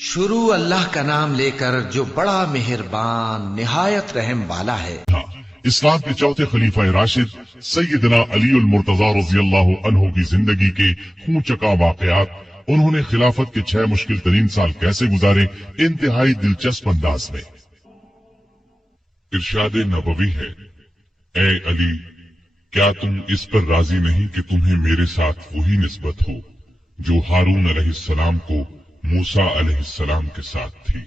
شروع اللہ کا نام لے کر جو بڑا مہربان نہایت رحم والا ہے۔ اسلام کے چوتھے خلیفہ راشد سیدنا علی المرتضی رضی اللہ عنہ کی زندگی کے خون چکا واقعات، انہوں نے خلافت کے 6 مشکل ترین سال کیسے گزارے، انتہائی دلچسپ انداز میں۔ ارشاد نبوی ہے، اے علی، کیا تم اس پر راضی نہیں کہ تمہیں میرے ساتھ وہی نسبت ہو جو ہارون علیہ السلام کو موسیٰ علیہ السلام کے ساتھ تھی؟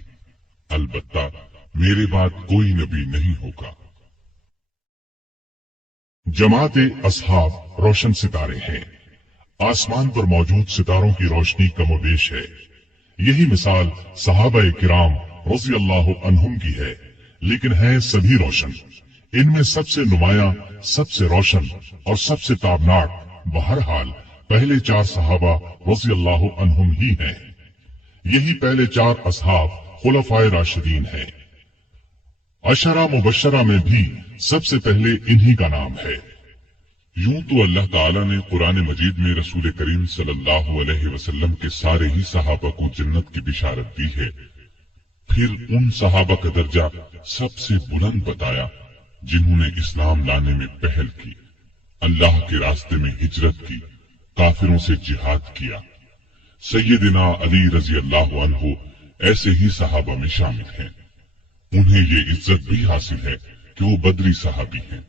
البتہ میرے بعد کوئی نبی نہیں ہوگا۔ جماعت اصحاب روشن ستارے ہیں، آسمان پر موجود ستاروں کی روشنی کم و بیش ہے۔ یہی مثال صحابہ کرام رضی اللہ عنہم کی ہے، لیکن ہیں سبھی روشن۔ ان میں سب سے نمایاں، سب سے روشن اور سب سے تابناک بہرحال پہلے 4 صحابہ رضی اللہ عنہم ہی ہیں۔ یہی پہلے 4 اصحاب خلفائے راشدین ہیں۔ عشرہ مبشرہ میں بھی سب سے پہلے انہی کا نام ہے۔ یوں تو اللہ تعالیٰ نے قرآن مجید میں رسول کریم صلی اللہ علیہ وسلم کے سارے ہی صحابہ کو جنت کی بشارت دی ہے، پھر ان صحابہ کا درجہ سب سے بلند بتایا جنہوں نے اسلام لانے میں پہل کی، اللہ کے راستے میں ہجرت کی، کافروں سے جہاد کیا۔ سیدنا علی رضی اللہ عنہ ایسے ہی صحابہ میں شامل ہیں۔ انہیں یہ عزت بھی حاصل ہے کہ وہ بدری صحابی ہیں۔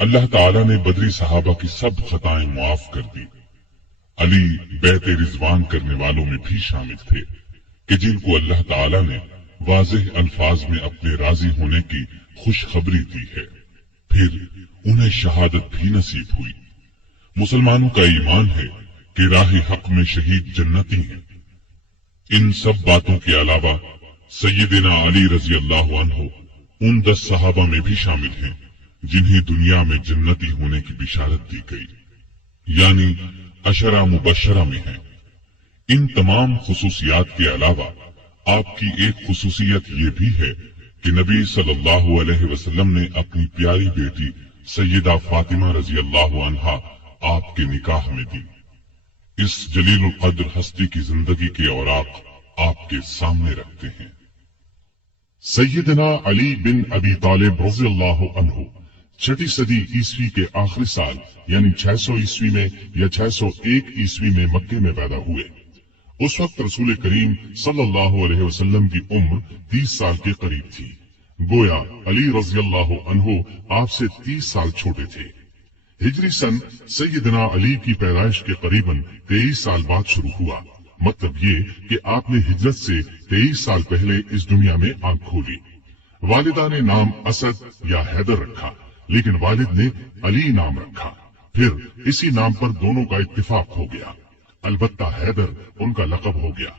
اللہ تعالیٰ نے بدری صحابہ کی سب خطائیں معاف کر دی۔ علی بیعت رضوان کرنے والوں میں بھی شامل تھے کہ جن کو اللہ تعالیٰ نے واضح الفاظ میں اپنے راضی ہونے کی خوشخبری دی ہے، پھر انہیں شہادت بھی نصیب ہوئی۔ مسلمانوں کا ایمان ہے کہ راہ حق میں شہید جنتی ہیں۔ ان سب باتوں کے علاوہ سیدنا علی رضی اللہ عنہ ان 10 صحابہ میں بھی شامل ہیں جنہیں دنیا میں جنتی ہونے کی بشارت دی گئی، یعنی عشرہ مبشرہ میں ہیں۔ ان تمام خصوصیات کے علاوہ آپ کی ایک خصوصیت یہ بھی ہے کہ نبی صلی اللہ علیہ وسلم نے اپنی پیاری بیٹی سیدہ فاطمہ رضی اللہ عنہا آپ کے نکاح میں دی۔ اس جلیل القدر ہستی کی زندگی کے اوراق آپ کے سامنے رکھتے ہیں۔ سیدنا علی بن ابی طالب رضی اللہ عنہ 6 صدی عیسوی کے آخری سال یعنی 600 عیسوی میں یا 601 عیسوی میں مکے میں پیدا ہوئے۔ اس وقت رسول کریم صلی اللہ علیہ وسلم کی عمر 30 سال کے قریب تھی۔ گویا علی رضی اللہ عنہ آپ سے 30 سال چھوٹے تھے۔ ہجری سن سیدنا علی کی پیدائش کے قریباً 23 سال بعد شروع ہوا۔ مطلب یہ کہ آپ نے ہجرت سے 23 سال پہلے اس دنیا میں آنکھ کھولی۔ والدہ نے نام اسد یا حیدر رکھا، لیکن والد نے علی نام رکھا۔ پھر اسی نام پر دونوں کا اتفاق ہو گیا، البتہ حیدر ان کا لقب ہو گیا۔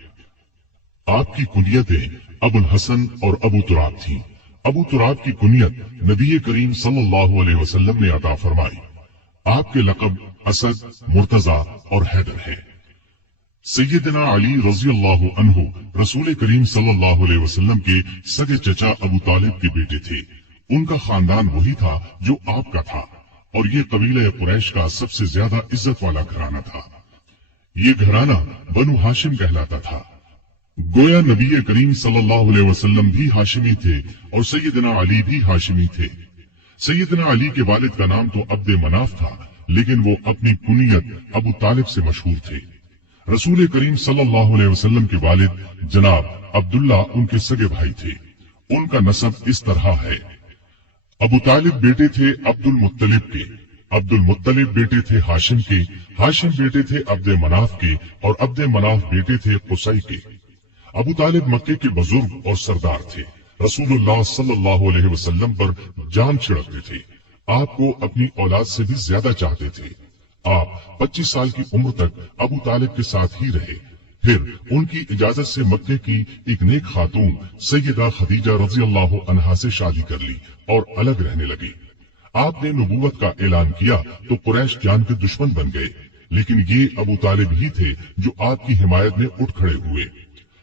آپ کی کنیتیں ابو الحسن اور ابو تراب تھیں۔ ابو تراب کی کنیت نبی کریم صلی اللہ علیہ وسلم نے عطا فرمائی۔ آپ کے لقب اسد، مرتضی اور حیدر ہے۔ سیدنا علی رضی اللہ عنہ رسول کریم صلی اللہ علیہ وسلم کے سگے چچا ابو طالب کے بیٹے تھے۔ ان کا خاندان وہی تھا جو آپ کا تھا، اور یہ قبیلہ قریش کا سب سے زیادہ عزت والا گھرانہ تھا۔ یہ گھرانہ بنو ہاشم کہلاتا تھا۔ گویا نبی کریم صلی اللہ علیہ وسلم بھی ہاشمی تھے اور سیدنا علی بھی ہاشمی تھے۔ سیدنا علی کے والد کا نام تو عبد مناف تھا، لیکن وہ اپنی کنیت ابو طالب سے مشہور تھے۔ رسول کریم صلی اللہ علیہ وسلم کے والد جناب عبداللہ ان کے سگے بھائی تھے۔ ان کا نسب اس طرح ہے: ابو طالب بیٹے تھے عبد المطلب کے، عبد المطلب بیٹے تھے ہاشم کے، ہاشم بیٹے تھے عبد مناف کے، اور عبد مناف بیٹے تھے قصی کے۔ ابو طالب مکے کے بزرگ اور سردار تھے۔ رسول اللہ صلی اللہ علیہ وسلم پر جان چھڑکتے تھے، آپ کو اپنی اولاد سے بھی زیادہ چاہتے تھے۔ آپ 25 سال کی عمر تک ابو طالب کے ساتھ ہی رہے، پھر ان کی اجازت سے مکے کی ایک نیک خاتون سیدہ خدیجہ رضی اللہ عنہا سے شادی کر لی اور الگ رہنے لگی۔ آپ نے نبوت کا اعلان کیا تو قریش جان کے دشمن بن گئے، لیکن یہ ابو طالب ہی تھے جو آپ کی حمایت میں اٹھ کھڑے ہوئے،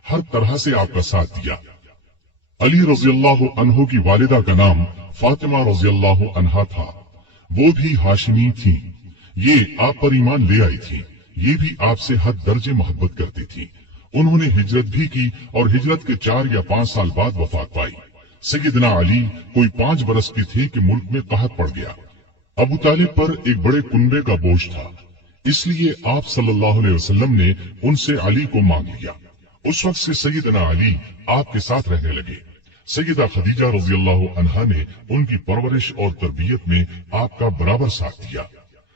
ہر طرح سے آپ کا ساتھ دیا۔ علی رضی اللہ عنہ کی والدہ کا نام فاطمہ رضی اللہ عنہا تھا، وہ بھی ہاشمی تھیں۔ یہ آپ پر ایمان لے آئی تھی، یہ بھی آپ سے حد درجے محبت کرتی تھی۔ उन्होंने हिजरत भी की और हिजरत के 4 या 5 साल बाद वफात पाई। सैयदना अली कोई 5 बरस के थे कि मुल्क में कहत पड़ गया। अबू तालिब पर एक बड़े कुनबे का बोझ था, इसलिए आप सल्लल्लाहु अलैहि वसल्लम ने उनसे अली को मांग लिया। उस वक्त से सैयदना अली आपके साथ रहने लगे। सैयदा खदीजा रज़ियल्लाहु अन्हा ने उनकी परवरिश और तरबियत में आपका बराबर साथ दिया।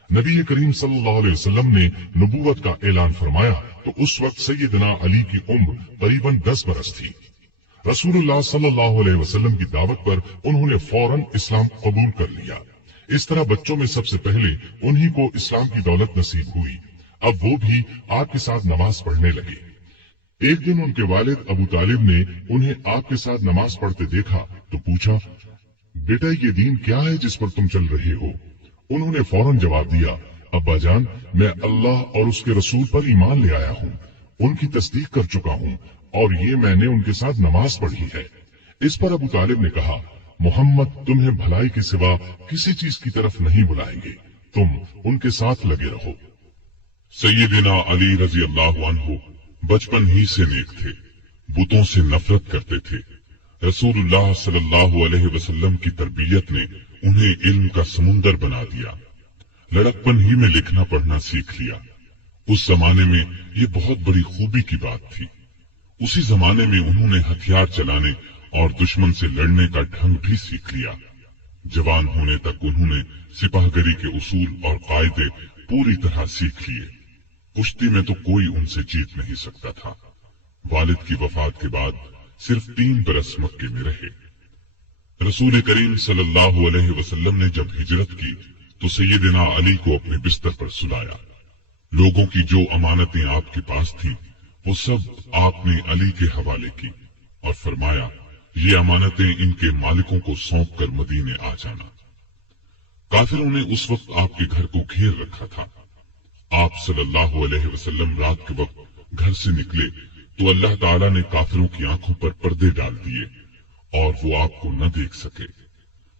नबी करीम सल्लल्लाहु अलैहि वसल्लम ने नबूवत का ऐलान फरमाया तो उस वक्त सैयदना अली की उम्र करीबन 10 बरस थी। रसूलुल्लाह सल्लल्लाहु अलैहि वसल्लम की दावत पर उन्होंने फौरन इस्लाम कबूल कर लिया। इस तरह बच्चों में सबसे पहले उन्हीं को इस्लाम की दौलत नसीब हुई। अब वो भी आपके साथ नमाज पढ़ने लगे। एक दिन उनके वालिद अबू तालिब ने उन्हें आपके साथ नमाज पढ़ते देखा तो पूछा, बेटा ये दीन क्या है जिस पर तुम चल रहे हो? उन्होंने फौरन जवाब दिया, अब्बा जान, मैं अल्लाह और उसके रसूल पर ईमान ले आया हूँ, उनकी तस्दीक कर चुका हूँ और ये मैंने उनके साथ नमाज पढ़ी है। इस पर अबू तालिब ने कहा, मोहम्मद तुम्हें भलाई के सिवा किसी चीज की तरफ नहीं बुलाएंगे, तुम उनके साथ लगे रहो। सैयदना अली रजी अल्लाह अन्हु बचपन ही से नेक थे, बुतों से नफरत करते थे। रसूलुल्लाह सल्लल्लाहु अलैहि वसल्लम की तरबियत ने उन्हें इल्म का समुंदर बना दिया। लड़कपन ही में लिखना पढ़ना सीख लिया। उस जमाने में ये बहुत बड़ी खूबी की बात थी। उसी जमाने में उन्होंने हथियार चलाने और दुश्मन से लड़ने का ढंग भी सीख लिया। जवान होने तक उन्होंने सिपाहगरी के उसूल और कायदे पूरी तरह सीख लिए। कुश्ती में तो कोई उनसे जीत नहीं सकता था। वालिद की वफात के बाद सिर्फ 3 बरस मक्के में रहे। रसूल करीम सल्लल्लाहु अलैहि वसल्लम ने जब हिजरत की तो सैयदना अली को अपने बिस्तर पर सुलाया। लोगों की जो अमानतें आपके पास थी वो सब आपने अली के हवाले की और फरमाया, ये अमानतें इनके मालिकों को सौंप कर मदीने आ जाना। काफिरों ने उस वक्त आपके घर को घेर रखा था। आप सल्लल्लाहु अलैहि वसल्लम रात के वक्त घर से निकले तो अल्लाह ताला ने काफिरों की आंखों पर पर्दे डाल दिए और वो आपको न देख सके।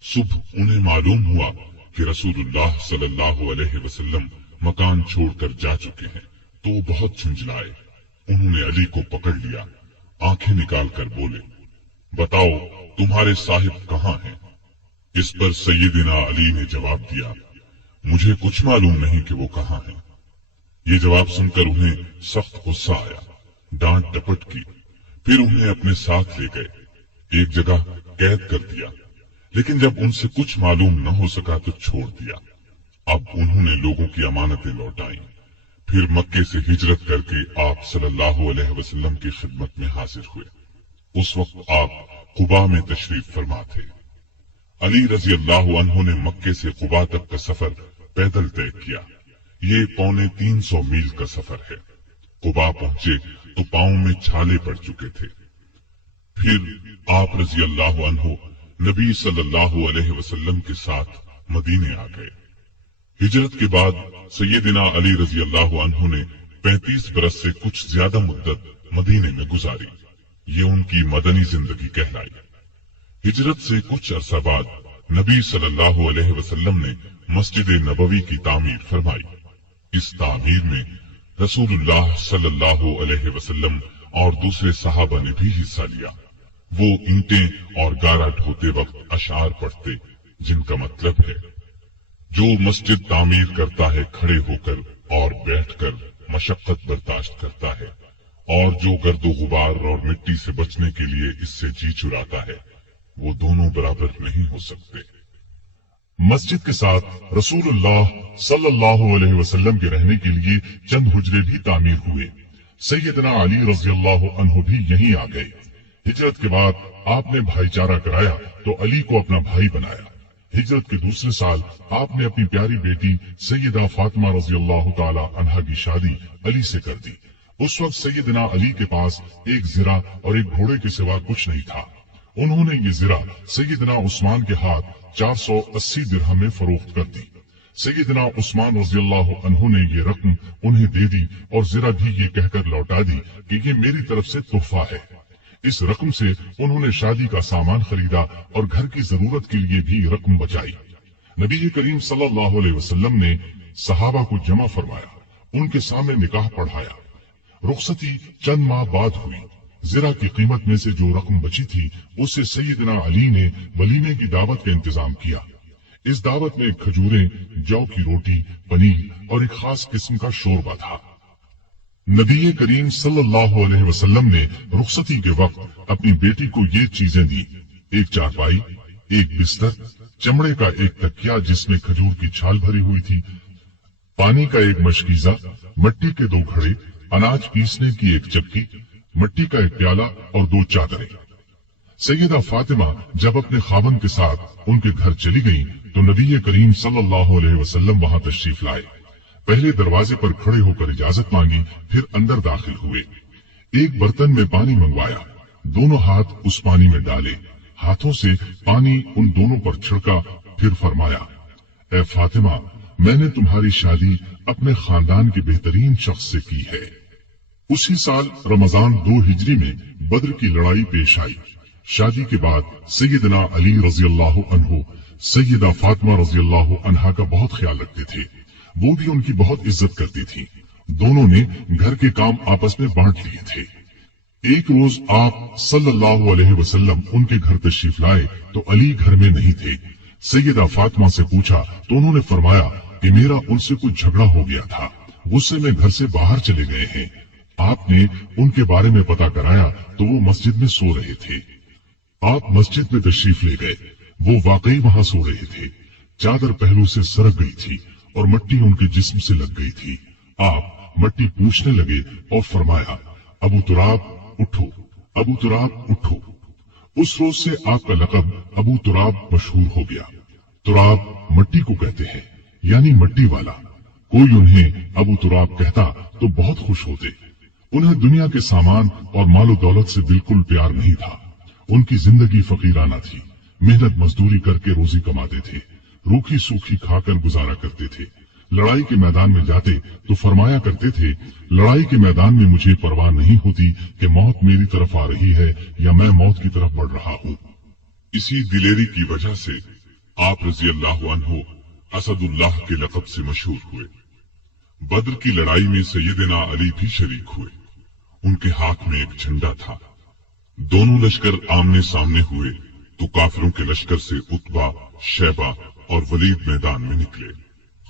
सुबह उन्हें मालूम हुआ कि रसूलुल्लाह सल्लल्लाहु अलैहि वसल्लम मकान छोड़कर जा चुके हैं तो वो बहुत झुंझलाए। उन्होंने अली को पकड़ लिया, आंखें निकालकर बोले, बताओ तुम्हारे साहिब कहाँ हैं? इस पर सैयदना अली ने जवाब दिया, मुझे कुछ मालूम नहीं कि वो कहाँ हैं। ये जवाब सुनकर उन्हें सख्त गुस्सा आया, डांट डपट की, फिर उन्हें अपने साथ ले गए, एक जगह कैद कर दिया। लेकिन जब उनसे कुछ मालूम न हो सका तो छोड़ दिया। अब उन्होंने लोगों की अमानतें लौटाई। फिर मक्के से हिजरत करके आप सल्लल्लाहु अलैहि वसल्लम की खिदमत में हाजिर हुए। उस वक्त आप कुबा में तशरीफ फरमा थे। अली रजी अल्लाह अन्हु ने मक्के से कुबा तक का सफर पैदल तय किया। ये 350 मील का सफर है। कुबा पहुंचे तो पांव में छाले पड़ चुके थे। फिर आप रजी अल्लाह अन्हु नबी सल्लल्लाहु अलैहि वसल्लम के साथ मदीने आ गए। हिजरत के बाद सैयदना अली रजी अल्लाह अन्हु ने 35 बरस से कुछ ज्यादा मुद्दत मदीने में गुजारी। ये उनकी मदनी जिंदगी कहलाई। हिजरत से कुछ अरसा बाद नबी सल्लल्लाहु अलैहि वसल्लम ने मस्जिद नबवी की तामीर फरमाई। इस तामीर में रसूलुल्लाह सल्लल्लाहु अलैहि वसल्लम और दूसरे सहाबा ने भी हिस्सा लिया। वो ईंटें और गारा ढोते वक्त अशार पढ़ते, जिनका मतलब है, जो मस्जिद तामीर करता है खड़े होकर और बैठकर मशक्कत बर्दाश्त करता है, और जो गर्दो गुबार और मिट्टी से बचने के लिए इससे जी चुराता है, वो दोनों बराबर नहीं हो सकते। मस्जिद के साथ रसूलुल्लाह सल्लल्लाहु अलैहि वसल्लम के रहने के लिए चंद हुजरे भी तामीर हुए। सैयदना अली रज़ियल्लाहु अन्हु भी यहीं आ गए। हिजरत के बाद आपने भाईचारा कराया तो अली को अपना भाई बनाया। हिजरत के दूसरे साल आपने अपनी प्यारी बेटी सैयदा फातिमा रज़ियल्लाहु ताला अन्हा की शादी अली से कर दी। उस वक्त सैयदना अली के पास एक जिरा और एक घोड़े के सिवा कुछ नहीं था। उन्होंने ये जिरा सैयदना उस्मान के हाथ 480 दिरहम में फरोख्त कर दी। सैयदना उस्मान रज़ियल्लाहु अन्हु ने ये रकम उन्हें दे दी और जिरा भी ये कहकर लौटा दी कि ये मेरी तरफ से तोहफा है। इस रकम से उन्होंने शादी का सामान खरीदा और घर की जरूरत के लिए भी रकम बचाई। नबी करीम सल्लल्लाहु अलैहि वसल्लम ने सहाबा को जमा फरमाया, उनके सामने निकाह पढ़ाया। रुखसती चंद माह बाद हुई। ज़रा की कीमत में से जो रकम बची थी उससे सैयदना अली ने वलीमे की दावत का इंतजाम किया। इस दावत में खजूरें, जौ की रोटी, पनीर और एक खास किस्म का शोरबा था। नबी करीम सल्लल्लाहु अलैहि वसल्लम ने रुखसती के वक्त अपनी बेटी को ये चीजें दी: एक चारपाई, एक बिस्तर, चमड़े का एक तकिया जिसमें खजूर की छाल भरी हुई थी, पानी का एक मशकीजा, मिट्टी के 2 घड़े, अनाज पीसने की एक चक्की, मिट्टी का एक प्याला और 2 चादरें। सैयदा फातिमा जब अपने खावंद के साथ उनके घर चली गईं, तो नबी करीम सल्लल्लाहु अलैहि वसल्लम वहां तशरीफ लाए। पहले दरवाजे पर खड़े होकर इजाजत मांगी, फिर अंदर दाखिल हुए। एक बर्तन में पानी मंगवाया, दोनों हाथ उस पानी में डाले, हाथों से पानी उन दोनों पर छिड़का, फिर फरमाया, ए फातिमा, मैंने तुम्हारी शादी अपने खानदान के बेहतरीन शख्स से की है। उसी साल रमजान 2 हिजरी में बद्र की लड़ाई पेश आई। शादी के बाद सैयदना अली रजी अल्लाह अन्हु सैयदा फातिमा रजी अल्लाह अन्हा का बहुत ख्याल रखते थे। वो भी उनकी बहुत इज्जत करती थी। दोनों ने घर के काम आपस में बांट लिए थे। एक रोज आप सल्लल्लाहु अलैहि वसल्लम उनके घर तशरीफ लाए तो अली घर में नहीं थे। सैयदा फातिमा से पूछा तो उन्होंने फरमाया कि मेरा उनसे कुछ झगड़ा हो गया था, गुस्से में घर से बाहर चले गए हैं। आपने उनके बारे में पता कराया तो वो मस्जिद में सो रहे थे। आप मस्जिद में तशरीफ ले गए, वो वाकई वहां सो रहे थे। चादर पहलू से सरक गई थी और मिट्टी उनके जिस्म से लग गई थी। आप मिट्टी पूछने लगे और फरमाया, अबू तुराब उठो, अबू तुराब उठो। उस रोज से आपका लक़ब अबू तुराब मशहूर हो गया। तुराब मिट्टी को कहते हैं, यानी मिट्टी वाला। कोई उन्हें अबू तुराब कहता तो बहुत खुश होते। उन्हें दुनिया के सामान और मालो दौलत से बिल्कुल प्यार नहीं था। उनकी जिंदगी फकीराना थी। मेहनत मजदूरी करके रोजी कमाते थे, रूखी सूखी खाकर गुजारा करते थे। लड़ाई के मैदान में जाते तो फरमाया करते थे, लड़ाई के मैदान में मुझे परवाह नहीं होती कि मौत मेरी तरफ आ रही है या मैं मौत की तरफ बढ़ रहा हूँ। इसी दिलेरी की वजह से आप रजी अल्लाह अन्हु असदुल्लाह के लक़ब से मशहूर हुए। बद्र की लड़ाई में सैयदना अली भी शरीक हुए। उनके हाथ में एक झंडा था। दोनों लश्कर आमने सामने हुए तो काफिरों के लश्कर से उतबा, शैबा और वलीद मैदान में निकले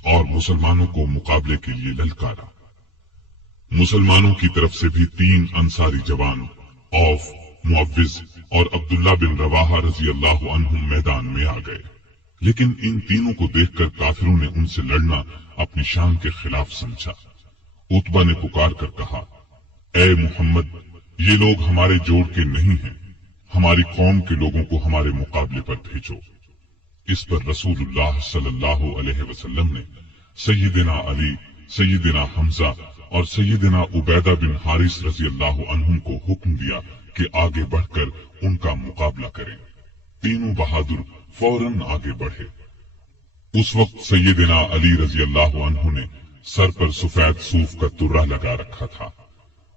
और मुसलमानों को मुकाबले के लिए ललकारा। मुसलमानों की तरफ से भी 3 अंसारी जवान औफ, मुअव्विज और अब्दुल्ला बिन रवाहा रजी अल्लाह अन्हुम मैदान में आ गए। लेकिन इन तीनों को देखकर काफिरों ने उनसे लड़ना अपनी शान के खिलाफ समझा। उतबा ने पुकार कर कहा, ए मुहम्मद, ये लोग हमारे जोड़ के नहीं हैं, हमारी कौम के लोगों को हमारे मुकाबले पर भेजो। इस पर रसूलुल्लाह सल्लल्लाहु अलैहि वसल्लम ने सैयदना अली, सैयदना हमजा और सैयदना उबैदा बिन हारिस रजी अल्लाह अन्हुम को हुक्म दिया कि आगे बढ़कर उनका मुकाबला करें। तीनों बहादुर फौरन आगे बढ़े। उस वक्त सैयदना अली रजी अल्लाह अन्हु ने सर पर सफेद सूफ का तुर्रा लगा रखा था।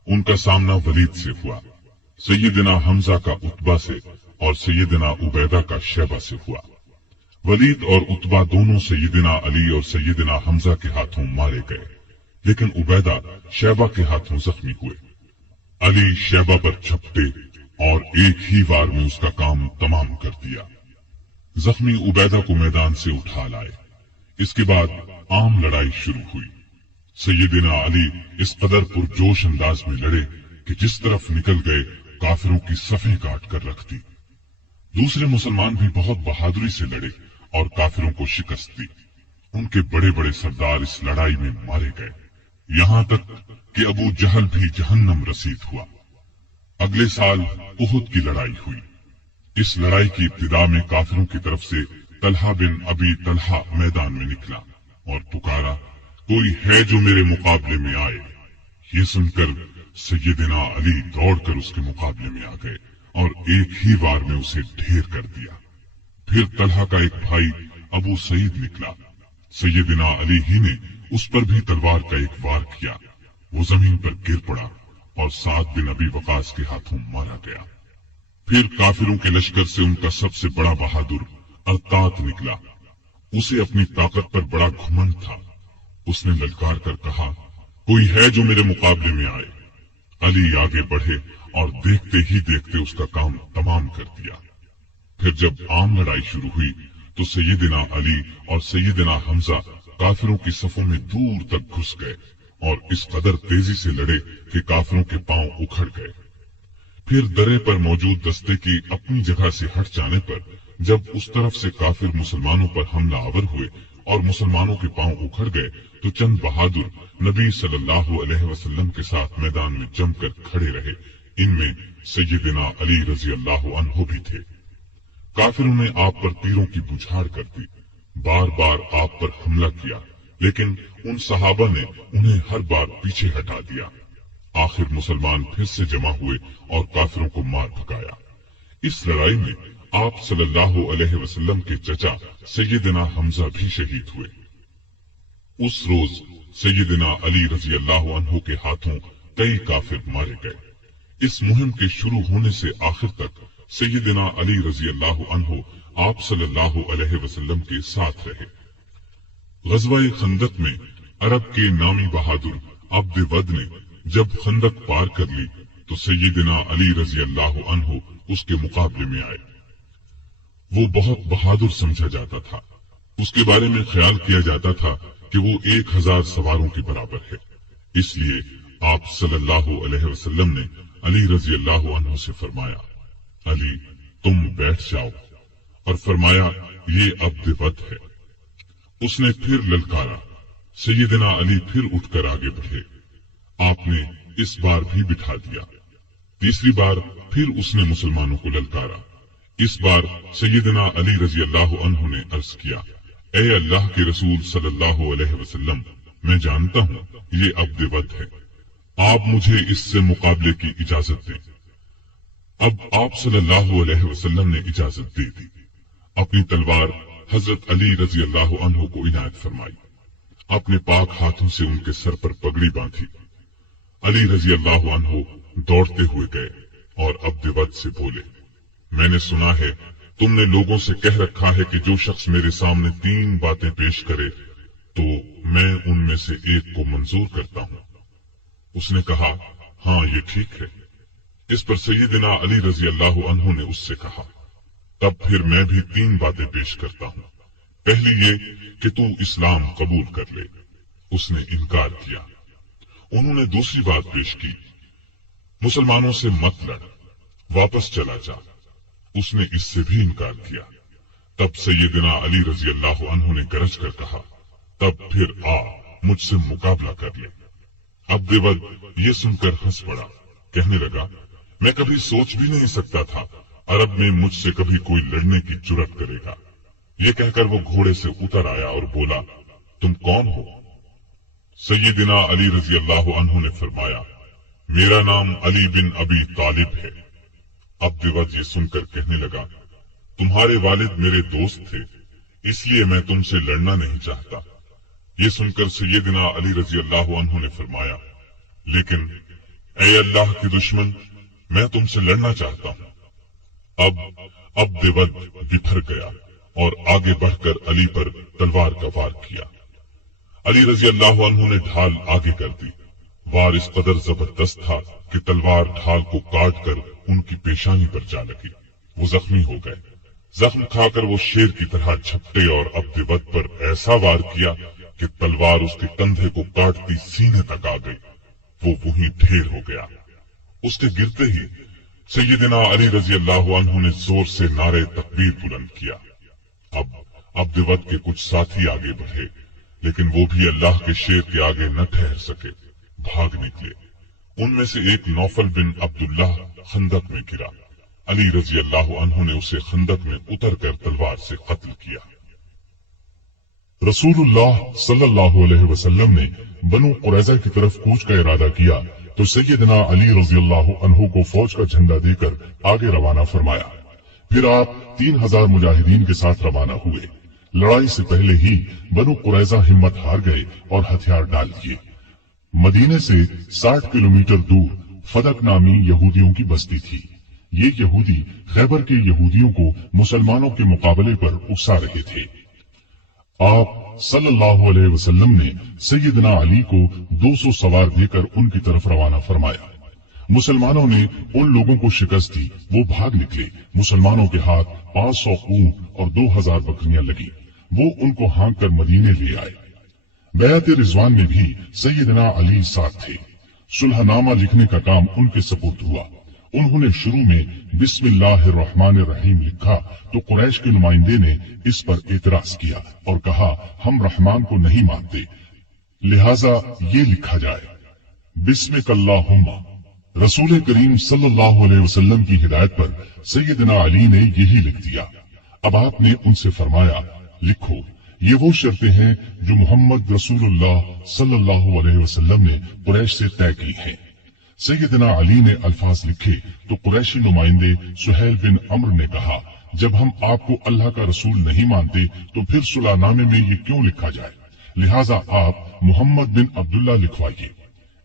उनका सामना वलीद से हुआ। सैयदना हमजा का उतबा से और सैयदना उबैदा का शैबा से हुआ। वलीद और उतबा दोनों सैयदना अली और सैयदना हमजा के हाथों मारे गए, लेकिन उबैदा शैबा के हाथों जख्मी हुए। अली शैबा पर झपटे और एक ही वार में उसका काम तमाम कर दिया। जख्मी उबैदा को मैदान से उठा लाए। इसके बाद आम लड़ाई शुरू हुई। सैयदना अली इस कदर पुरजोश अंदाज में लड़े कि जिस तरफ निकल गए काफिरों की सफ़ें काट कर रख दी। दूसरे मुसलमान भी बहुत बहादुरी से लड़े और काफिरों को शिकस्त दी। उनके बड़े बड़े सरदार इस लड़ाई में मारे गए, यहां तक कि अबू जहल भी जहन्नम रसीद हुआ। अगले साल उहुद की लड़ाई हुई। इस लड़ाई की इब्तिदा में काफिरों की तरफ से तलहा बिन अबी तलहा मैदान में निकला और पुकारा, कोई है जो मेरे मुकाबले में आए। ये सुनकर सैयदना अली दौड़कर उसके मुकाबले में आ गए और एक ही वार में उसे ढेर कर दिया। फिर तलहा का एक भाई अबू सईद निकला। सैयदना अली ही ने उस पर भी तलवार का एक वार किया। वो जमीन पर गिर पड़ा और साद बिन अबी वकास के हाथों मारा गया। फिर काफिरों के लश्कर से उनका सबसे बड़ा बहादुर अरतात निकला। उसे अपनी ताकत पर बड़ा घमंड था। उसने ललकार कर कहा, कोई है जो मेरे मुकाबले में आए। अली आगे बढ़े और देखते ही देखते उसका काम तमाम कर दिया। फिर जब आम लड़ाई शुरू हुई तो सैयदना अली और सैयदना हमजा काफिरों की सफों में दूर तक घुस गए और इस कदर तेजी से लड़े कि काफिरों के पांव उखड़ गए। फिर दरे पर मौजूद दस्ते की अपनी जगह से हट जाने पर जब उस तरफ से काफिर मुसलमानों पर हमला आवर हुए और मुसलमानों के पांव उखड़ गए तो चंद बहादुर नबी सल्लल्लाहु अलैहि वसल्लम के साथ मैदान में जमकर खड़े रहे। इनमें सैयदना अली रजी अल्लाह अन्हु भी थे। काफिरों ने आप पर तीरों की बुछाड़ कर दी, बार बार आप पर हमला किया, लेकिन उन सहाबा ने उन्हें हर बार पीछे हटा दिया। आखिर मुसलमान फिर से जमा हुए और काफिरों को मार भगाया। इस लड़ाई में आप सल्लल्लाहु अलैहि वसल्लम के चचा सैयदना हमजा भी शहीद हुए। उस रोज सैयदना अली रजी अल्लाह अन्हु के हाथों कई काफिर मारे गए। इस मुहिम के शुरू होने से आखिर तक सैयदना अली रजी अल्लाह अन्हु आप सल्लल्लाहु अलैहि वसल्लम के साथ रहे। गज़वाए खंदक में अरब के नामी बहादुर अब्द वद ने जब खंदक पार कर ली तो सैयदना अली रजी अल्लाह अन्हु उसके मुकाबले में आए। वो बहुत बहादुर समझा जाता था। उसके बारे में ख्याल किया जाता था कि वो 1000 सवारों के बराबर है। इसलिए आप सल्लल्लाहु अलैहि वसल्लम ने अली रजी अल्लाह अन्हु से फरमाया, अली तुम बैठ जाओ, और फरमाया ये अब्द वद है। उसने फिर ललकारा। सैयदना अली फिर उठकर आगे बढ़े। आपने इस बार भी बिठा दिया। तीसरी बार फिर उसने मुसलमानों को ललकारा। इस बार सैयदना अली रजी अल्लाह अन्हु ने अर्ज किया, ए अल्लाह के रसूल सल्लल्लाहु अलैहि वसल्लम, मैं जानता हूँ ये अब्द वद है, आप मुझे इससे मुकाबले की इजाजत दें। अब आप सल्लल्लाहु अलैहि वसल्लम ने इजाजत दे दी। अपनी तलवार हजरत अली रजी अल्लाह अन्हु को इनायत फरमाई। अपने पाक हाथों से उनके सर पर पगड़ी बांधी। अली रजी अल्लाह अन्हु दौड़ते हुए गए और अब्द वद से बोले, मैंने सुना है तुमने लोगों से कह रखा है कि जो शख्स मेरे सामने 3 बातें पेश करे तो मैं उनमें से एक को मंजूर करता हूँ। उसने कहा, हाँ ये ठीक है। इस पर सैयदना अली रजी अल्लाह अन्हु ने उससे कहा, तब फिर मैं भी 3 बातें पेश करता हूँ। पहली ये कि तू इस्लाम कबूल कर ले। उसने इनकार किया। उन्होंने दूसरी बात पेश की, मुसलमानों से मत लड़, वापस चला जा। उसने इससे भी इनकार किया। तब सैयदना अली रजी अल्लाह अन्हु ने गरज कर कहा, तब फिर आ मुझसे मुकाबला कर ले। अब्द वद ये सुनकर हंस पड़ा, कहने लगा, मैं कभी सोच भी नहीं सकता था अरब में मुझसे कभी कोई लड़ने की जुर्रत करेगा। ये कहकर वो घोड़े से उतर आया और बोला, तुम कौन हो? सैयदना अली रजी अल्लाह अन्हु ने फरमाया, मेरा नाम अली बिन अबी तालिब है। अब्द वद ये सुनकर कहने लगा, तुम्हारे वालिद मेरे दोस्त थे, इसलिए मैं तुमसे लड़ना नहीं चाहता। ये सुनकर सैयदना अली रजी अल्लाह अन्हु ने फरमाया, लेकिन ए अल्लाह के दुश्मन, मैं तुमसे लड़ना चाहता हूं। अब अब्द वद बिफर गया और आगे बढ़कर अली पर तलवार का वार किया। अली रजी अल्लाह अन्हु ने ढाल आगे कर दी। वार इस कदर जबरदस्त था कि तलवार ढाल को काट कर उनकी पेशानी पर जा लगी। वो जख्मी हो गए। जख्म खाकर वो शेर की तरह झपटे और अब्द वद पर ऐसा वार किया कि तलवार उसके कंधे को काटती सीने तक आ गई। वो वहीं ढेर हो गया। उसके गिरते ही सैयदना अली रजी अल्लाह अन्हु ने जोर से नारे तकबीर बुलंद किया। अब अब्द वद के कुछ साथी आगे बढ़े, लेकिन वो भी अल्लाह के शेर के आगे न ठहर सके, भाग निकले। उनमें से एक नौफल बिन अब्दुल्लाह खंदक में गिरा। अली रजी अल्लाह अन्हु ने उसे खंदक में उतरकर तलवार से कत्ल किया। रसूलुल्लाह सल्लल्लाहु अलैहि वसल्लम ने बनु कुरैज़ा की तरफ कूच का इरादा किया तो सैयदना अली रजी अल्लाह अन्हु को फौज का झंडा देकर आगे रवाना फरमाया। फिर आप 3000 मुजाहिदीन के साथ रवाना हुए। लड़ाई से पहले ही बनु कुरैज़ा हिम्मत हार गए और हथियार डाल दिए। मदीने से 60 किलोमीटर दूर फदक नामी यहूदियों की बस्ती थी। ये यहूदी खैबर के यहूदियों को मुसलमानों के मुकाबले पर उकसा रहे थे। आप सल्लल्लाहु अलैहि वसल्लम ने सैयदना अली को 200 सवार देकर उनकी तरफ रवाना फरमाया। मुसलमानों ने उन लोगों को शिकस्त दी, वो भाग निकले। मुसलमानों के हाथ 500 ऊंट और 2000 बकरियां लगी। वो उनको हाँक कर मदीने ले आए। बैअत रिजवान में भी सैयदना अली साथ थे। सुलहनामा लिखने का काम उनके सपुर्द हुआ। उन्होंने शुरू में बिस्मिल्लाहिर्रहमानिर्रहीम लिखा तो कुरैश के नुमाइंदे ने इस पर एतराज किया और कहा, हम रहमान को नहीं मानते, लिहाजा ये लिखा जाए बिस्मिकल्लाहुम्मा। रसूल करीम सल्लल्लाहु अलैहि वसल्लम की हिदायत पर सैयदना अली ने यही लिख दिया। अब आपने उनसे फरमाया, लिखो, ये वो शर्तें हैं जो मोहम्मद रसूलुल्लाह सल्लल्लाहु अलैहि वसल्लम ने कुरैश से तय की हैं। सैयदना अली ने अल्फाज लिखे तो कुरैशी नुमाइंदे सुहैल बिन अम्र ने कहा, जब हम आपको अल्लाह का रसूल नहीं मानते तो फिर सुलहनामे में ये क्यों लिखा जाए, लिहाजा आप मोहम्मद बिन अब्दुल्ला लिखवाइए।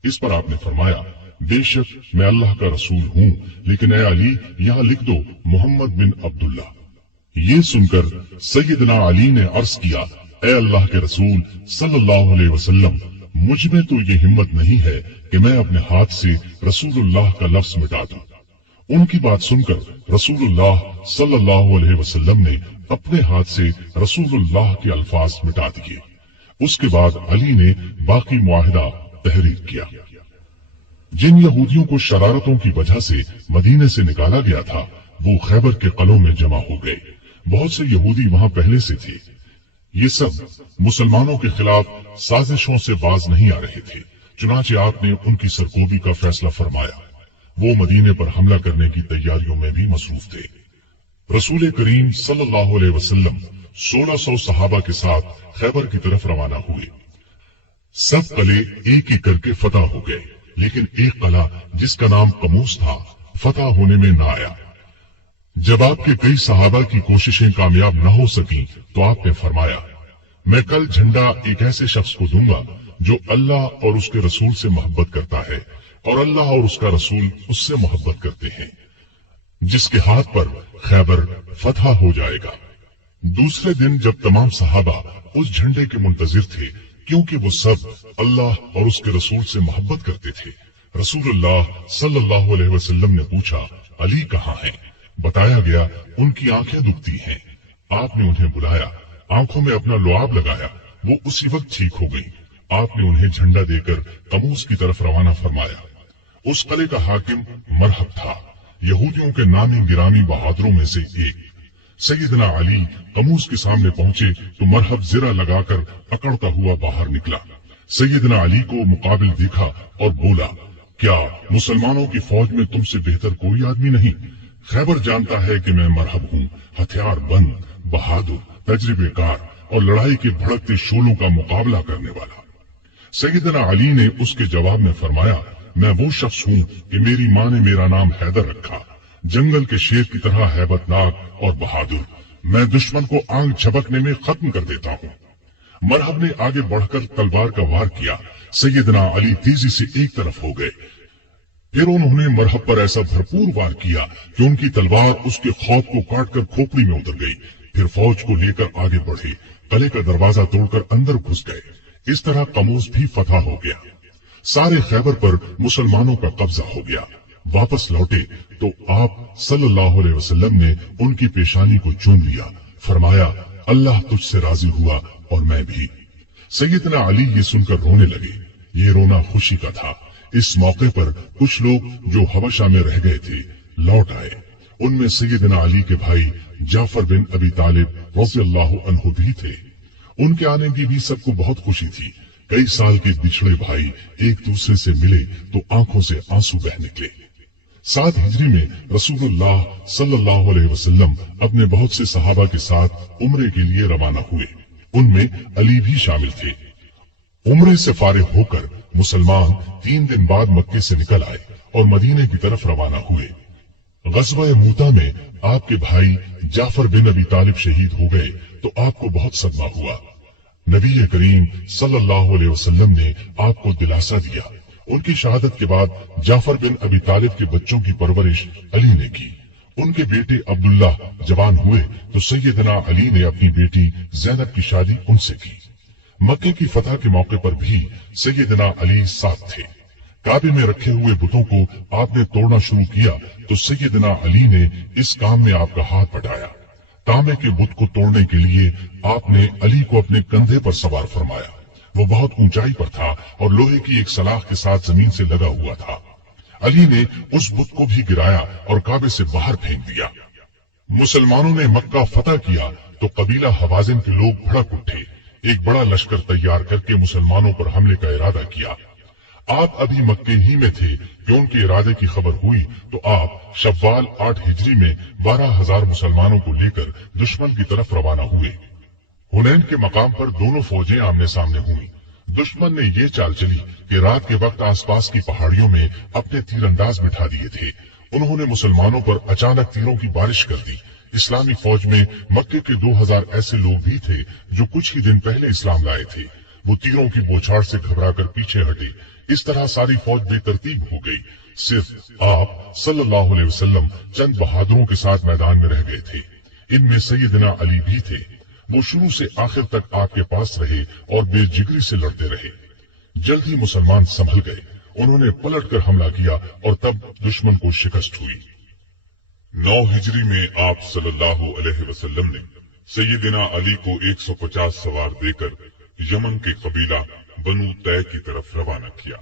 इस पर आपने फरमाया, बेशक मैं अल्लाह का रसूल हूँ, लेकिन ए अली यहाँ लिख दो मोहम्मद बिन अब्दुल्ला। ये सुनकर सैयदना अली ने अर्ज किया, ए अल्लाह के रसूल सल्लल्लाहु अलैहि वसल्लम, मुझ में तो ये हिम्मत नहीं है कि मैं अपने हाथ से रसूलुल्लाह का लफ्ज मिटा दूं। उनकी बात सुनकर रसूलुल्लाह सल्लल्लाहु अलैहि वसल्लम ने अपने हाथ से रसूलुल्लाह के अल्फाज मिटा दिए। उसके बाद अली ने बाकी मुआहिदा तहरीर किया। जिन यहूदियों को शरारतों की वजह से मदीने से निकाला गया था, वो खैबर के कलों में जमा हो गए। बहुत से यहूदी वहां पहले से थे। ये सब मुसलमानों के खिलाफ साजिशों से बाज नहीं आ रहे थे। चुनाचे आपने उनकी सरकोबी का फैसला फरमाया। वो मदीने पर हमला करने की तैयारियों में भी मसरूफ थे। रसूल करीम सल्लल्लाहु अलैहि वसल्लम 1600 सहाबा के साथ खैबर की तरफ रवाना हुए। सब कले एक एक करके फतह हो गए, लेकिन एक कला जिसका नाम कमूस था फतह होने में न आया। जब आपके कई सहाबा की कोशिशें कामयाब न हो सकी तो आपने फरमाया, मैं कल झंडा एक ऐसे शख्स को दूंगा जो अल्लाह और उसके रसूल से मोहब्बत करता है और अल्लाह और उसका रसूल उससे मोहब्बत करते हैं, जिसके हाथ पर खैबर फतह हो जाएगा। दूसरे दिन जब तमाम सहाबा उस झंडे के मुंतजिर थे, क्योंकि वो सब अल्लाह और उसके रसूल से मोहब्बत करते थे, रसूलुल्लाह सल्लल्लाहु अलैहि वसल्लम ने पूछा, अली कहाँ हैं? बताया गया, उनकी आंखें दुखती हैं। आपने उन्हें बुलाया, आंखों में अपना लुआब लगाया, वो उसी वक्त ठीक हो गई। आपने उन्हें झंडा देकर कमूस की तरफ रवाना फरमाया। उस कले का हाकिम मरहब था, यहूदियों के नामी गिरामी बहादुरों में से एक। सैयदना अली कमूस के सामने पहुंचे तो मरहब जिरा लगाकर अकड़ता हुआ बाहर निकला। सैयदना अली को मुकाबिल देखा और बोला, क्या मुसलमानों की फौज में तुमसे बेहतर कोई आदमी नहीं? खैबर जानता है कि मैं मरहब हूँ, हथियार बंद, बहादुर, तजर्बेकार और लड़ाई के भड़कते शोलों का मुकाबला करने वाला। सैयदना अली ने उसके जवाब में फरमाया, मैं वो शख्स हूँ कि मेरी माँ ने मेरा नाम हैदर रखा, जंगल के शेर की तरह हैबतनाक और बहादुर। मैं दुश्मन को आंख झपकने में खत्म कर देता हूँ। मरहब ने आगे बढ़कर तलवार का वार किया। सैयदना अली तेजी से एक तरफ हो गए। फिर उन्होंने मरहब पर ऐसा भरपूर वार किया कि उनकी तलवार उसके खौफ को काटकर खोपड़ी में उतर गई। फिर फौज को लेकर आगे बढ़े, कले का दरवाजा तोड़कर अंदर घुस गए। इस तरह कमूस भी फतह हो गया। सारे खैबर पर मुसलमानों का कब्जा हो गया। वापस लौटे तो आप सल्लल्लाहु अलैहि वसल्लम ने उनकी पेशानी को चूम लिया। फरमाया, अल्लाह तुझसे राजी हुआ और मैं भी। सैयदना अली ये सुनकर रोने लगे। ये रोना खुशी का था। इस मौके पर कुछ लोग जो हबशा में रह गए थे लौट आए। उनमें सैयदना अली के भाई जाफर बिन अबी तालिब रज़ियल्लाहु अन्हु भी थे। उनके आने की भी सबको बहुत खुशी थी। कई साल के बिछड़े भाई एक दूसरे से मिले तो आंखों से आंसू बह निकले। 7 हिजरी में रसूलुल्लाह सल्लल्लाहु अलैहि वसल्लम अपने बहुत से सहाबा के साथ उम्रे के लिए रवाना हुए। उनमें अली भी शामिल थे। उम्रे से फारिग होकर मुसलमान 3 दिन बाद मक्के से निकल आए और मदीने की तरफ रवाना हुए। गज़वा मूता में आपके भाई जाफर बिन अबी तालिब शहीद हो गए तो आपको बहुत सदमा हुआ। नबी करीम सल्लल्लाहु अलैहि वसल्लम ने आपको दिलासा दिया। उनकी शहादत के बाद जाफर बिन अबी तालिब के बच्चों की परवरिश अली ने की। उनके बेटे अब्दुल्ला जवान हुए तो सैयदना अली ने अपनी बेटी ज़ैनब की शादी उनसे की। मक्के की फतह के मौके पर भी सैयदना अली साथ थे। काबे में रखे हुए बुतों को आपने तोड़ना शुरू किया तो सैयदना अली ने इस काम में आपका हाथ बढ़ाया। तांबे के बुत को तोड़ने के लिए आपने अली को अपने कंधे पर सवार फरमाया। वो बहुत ऊंचाई पर था और लोहे की एक सलाख के साथ जमीन से लगा हुआ था। अली ने उस बुत को भी गिराया और काबे से बाहर फेंक दिया। मुसलमानों ने मक्का फतह किया तो कबीला हवाजिन के लोग भड़क उठे। एक बड़ा लश्कर तैयार करके मुसलमानों पर हमले का इरादा किया। आप अभी मक्के ही में थे कि उनके इरादे की खबर हुई तो आप शव्वाल 8 हिजरी में 12,000 मुसलमानों को लेकर दुश्मन की तरफ रवाना हुए। हुनैन के मकाम पर दोनों फौजें आमने सामने हुई। दुश्मन ने ये चाल चली कि रात के वक्त आसपास की पहाड़ियों में अपने तीरंदाज बिठा दिए थे। उन्होंने मुसलमानों पर अचानक तीरों की बारिश कर दी। इस्लामी फौज में मक्के के 2000 ऐसे लोग भी थे जो कुछ ही दिन पहले इस्लाम लाए थे। वो तीरों की बौछार से घबराकर पीछे हटे। इस तरह सारी फौज बेतरतीब हो गई। सिर्फ आप सल्लल्लाहु अलैहि वसल्लम चंद बहादुरों के साथ मैदान में रह गए थे। इनमें सैयदना अली भी थे। वो शुरू से आखिर तक आपके पास रहे और बेजिगरी से लड़ते रहे। जल्द ही मुसलमान संभल गए। उन्होंने पलटकर हमला किया और तब दुश्मन को शिकस्त हुई। 9 हिजरी में आप सल्लल्लाहु अलैहि वसल्लम ने सैयदना अली को 150 सवार देकर यमन के कबीला बनु तय की तरफ रवाना किया।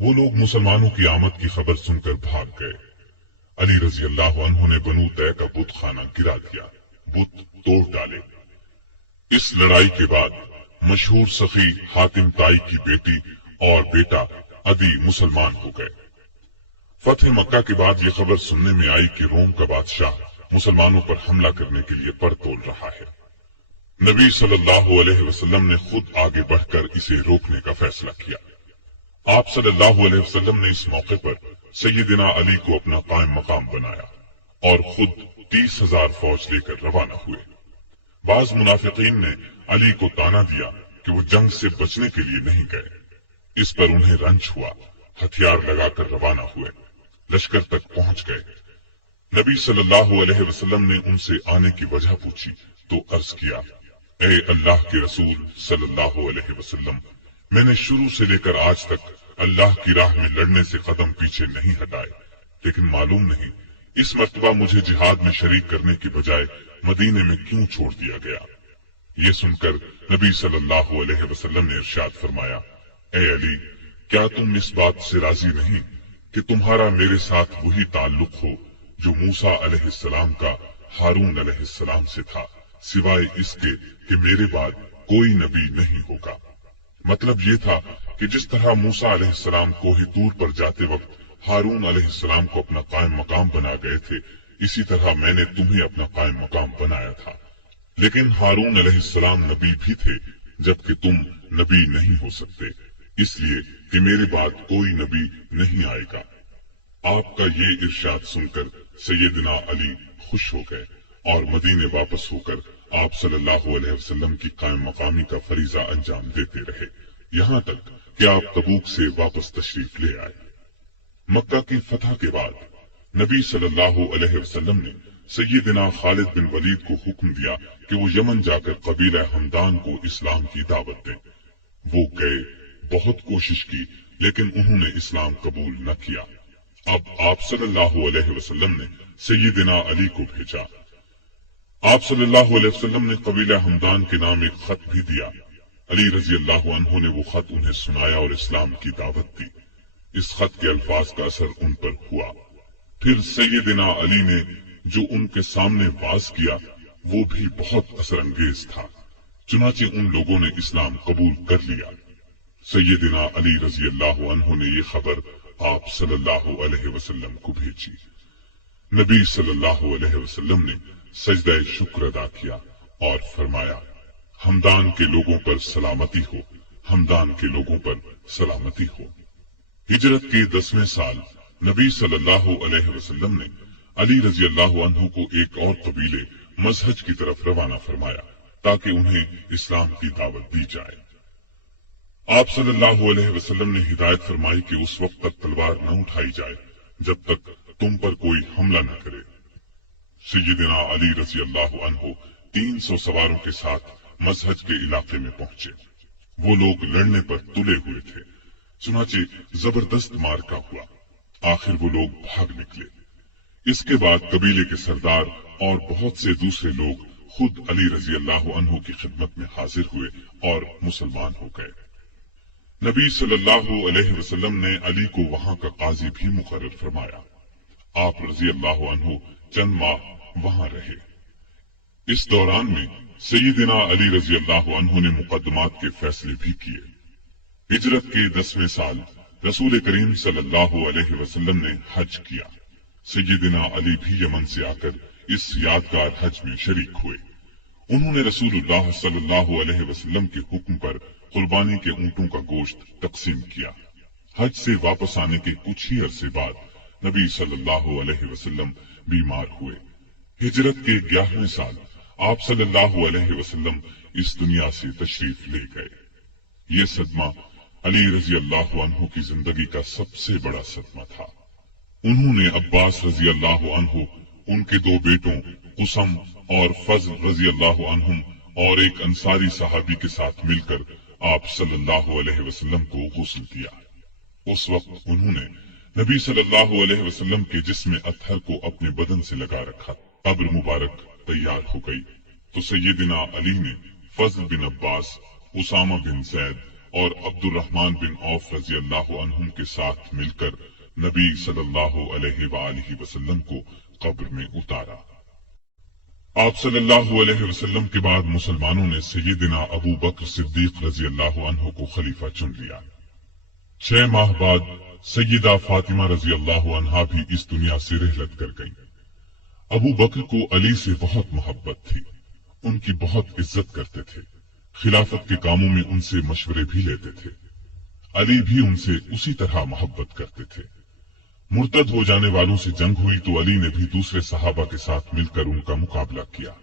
वो लोग मुसलमानों की आमद की खबर सुनकर भाग गए। अली रजी अल्लाह अन्हु ने बनु तय का बुत खाना गिरा दिया, बुत तोड़ डाले। इस लड़ाई के बाद मशहूर सखी हातिम ताई की बेटी और बेटा अदी मुसलमान हो गए। फतह मक्का के बाद ये खबर सुनने में आई कि रोम का बादशाह मुसलमानों पर हमला करने के लिए पर तोल रहा है। नबी सल्लल्लाहु अलैहि वसल्लम ने खुद आगे बढ़कर इसे रोकने का फैसला किया। आप सल्लल्लाहु अलैहि वसल्लम ने इस मौके पर सैयदना अली को अपना कायम मकाम बनाया और खुद 30,000 फौज लेकर रवाना हुए। बाज मुनाफिकीन ने अली को ताना दिया कि वो जंग से बचने के लिए नहीं गए। इस पर उन्हें रंज हुआ। हथियार लगाकर रवाना हुए, लश्कर तक पहुंच गए। नबी सल्लल्लाहु अलैहि वसल्लम ने उनसे आने की वजह पूछी तो अर्ज किया, ए अल्लाह के रसूल सल्लल्लाहु अलैहि वसल्लम, मैंने शुरू से लेकर आज तक अल्लाह की राह में लड़ने से कदम पीछे नहीं हटाए, लेकिन मालूम नहीं इस मर्तबा मुझे जिहाद में शरीक करने की बजाय मदीने में क्यों छोड़ दिया गया। ये सुनकर नबी सल्लल्लाहु अलैहि वसल्लम ने इरशाद फरमाया, ए अली, क्या तुम इस बात से राजी नहीं कि तुम्हारा मेरे साथ वही ताल्लुक हो जो मूसा अलैहिस्सलाम का हारून अलैहिस्सलाम से था, सिवाय इसके कि मेरे बाद कोई नबी नहीं होगा। मतलब ये था कि जिस तरह मूसा अलैहिस्सलाम कोहे तूर पर जाते वक्त हारून अलैहिस्सलाम को अपना कायम मकाम बना गए थे, इसी तरह मैंने तुम्हें अपना कायम मकाम बनाया था। लेकिन हारून अलैहिस्सलाम नबी भी थे, जबकि तुम नबी नहीं हो सकते, इसलिए कि मेरे बाद कोई नबी नहीं आएगा। आपका ये इरशाद सुनकर सैयदना अली खुश हो गए और मदीने वापस होकर आप सल्लल्लाहु अलैहि वसल्लम की कायम मकामी का फरीजा अंजाम देते रहे, यहाँ तक कि आप तबूक से वापस तशरीफ ले आए। मक्का की फतह के बाद नबी सल्लल्लाहु अलैहि वसल्लम ने सैयदना खालिद बिन वलीद को हुक्म दिया कि वो यमन जाकर कबीला हमदान को इस्लाम की दावत दें। वो गए, बहुत कोशिश की, लेकिन उन्होंने इस्लाम कबूल न किया। अब आप सल्लल्लाहु अलैहि वसल्लम ने सैयदना अली को भेजा। आप सल्लल्लाहु अलैहि वसल्लम ने कबीला हमदान के नाम एक खत भी दिया। अली रजी अल्लाह अन्हु ने वो खत उन्हें सुनाया और इस्लाम की दावत दी। इस खत के अल्फाज का असर उन पर हुआ। फिर सैयदना अली ने जो उनके सामने वाज किया वो भी बहुत असरअंगेज था। चुनाचे उन लोगों ने इस्लाम कबूल कर लिया। सैयदना अली रजी अल्लाह अन्हु ने ये खबर आप सल्लल्लाहु अलैहि वसल्लम को भेजी। नबी सल्लल्लाहु अलैहि वसल्लम ने सजदा शुक्र अदा किया और फरमाया, हमदान के लोगों पर सलामती हो, हमदान के लोगों पर सलामती हो। हिजरत के 10वें साल नबी सल्लल्लाहु अलैहि वसल्लम ने अली रजी अल्लाह अन्हु को एक और कबीले मजहज की तरफ रवाना फरमाया ताकि उन्हें इस्लाम की दावत दी जाए। आप सल्लल्लाहु अलैहि वसल्लम ने हिदायत फरमाई कि उस वक्त तक तलवार न उठाई जाए जब तक तुम पर कोई हमला न करे। सैयदना अली रजी अल्लाह अन्हु 300 सवारों के साथ मजहज के इलाके में पहुंचे। वो लोग लड़ने पर तुले हुए थे। चुनाचे जबरदस्त मारका हुआ। आखिर वो लोग भाग निकले। इसके बाद कबीले के सरदार और बहुत से दूसरे लोग खुद अली रजी अल्लाह अन्हु की खिदमत में हाजिर हुए और मुसलमान हो गए। नबी सल्लल्लाहु अलैहि वसल्लम ने अली को वहां का काजी भी मुकर्रर फरमाया। आप रजी अल्लाह अन्हु चंद माह वहां रहे। इस दौरान में सैयदना अली रजी अल्लाह अन्हु ने मुकदमात के फैसले भी किए। हिजरत के 10वें साल रसूल करीम सल्लल्लाहु अलैहि वसल्लम ने हज किया। सैयदना अली भी यमन से आकर इस यादगार हज में शरीक हुए। उन्होंने रसूलुल्लाह सल्लल्लाहु अलैहि वसल्लम के हुक्म पर कुर्बानी के ऊंटों का गोश्त तकसीम किया। हज से वापस आने के कुछ ही अरसे बाद नबी सल्लल्लाहु अलैहि वसल्लम बीमार हुए। हिजरत के 11वें साल आप सल्लल्लाहु अलैहि वसल्लम इस दुनिया से तशरीफ ले गए। ये सदमा अली रजी अल्लाह अन्हु की जिंदगी का सबसे बड़ा सदमा था। उन्होंने अब्बास रजी अल्लाह अन्हु, उनके 2 बेटों कुसम और फज़ल रजी अल्लाह अन्हुम और एक अंसारी सहाबी के साथ मिलकर आप सल्लल्लाहु अलैहि वसल्लम को गुस्ल दिया। उस वक्त उन्होंने नबी सल्लल्लाहु अलैहि वसल्लम के जिस्म अतहर को अपने बदन से लगा रखा। कब्र मुबारक तैयार हो गई तो सैयदना अली ने फज़ल बिन अब्बास, उसामा बिन ज़ैद और अब्दुर्रहमान बिन औफ रजी अल्लाह अन्हुम के साथ मिलकर नबी सल्लल्लाहु अलैहि वसल्लम को कब्र में उतारा। आप सल्लल्लाहु अलैहि वसल्लम के बाद मुसलमानों ने सैयदना अबू बकर सिद्दीक रजी अल्लाह अन्हु को खलीफा चुन लिया। 6 माह बाद सैयदा फातिमा रजी अल्लाह अन्हा भी इस दुनिया से रहलत कर गईं। अबू बकर को अली से बहुत मोहब्बत थी, उनकी बहुत इज्जत करते थे। खिलाफत के कामों में उनसे मशवरे भी लेते थे। अली भी उनसे उसी तरह मोहब्बत करते थे। मुर्तद हो जाने वालों से जंग हुई तो अली ने भी दूसरे सहाबा के साथ मिलकर उनका मुकाबला किया।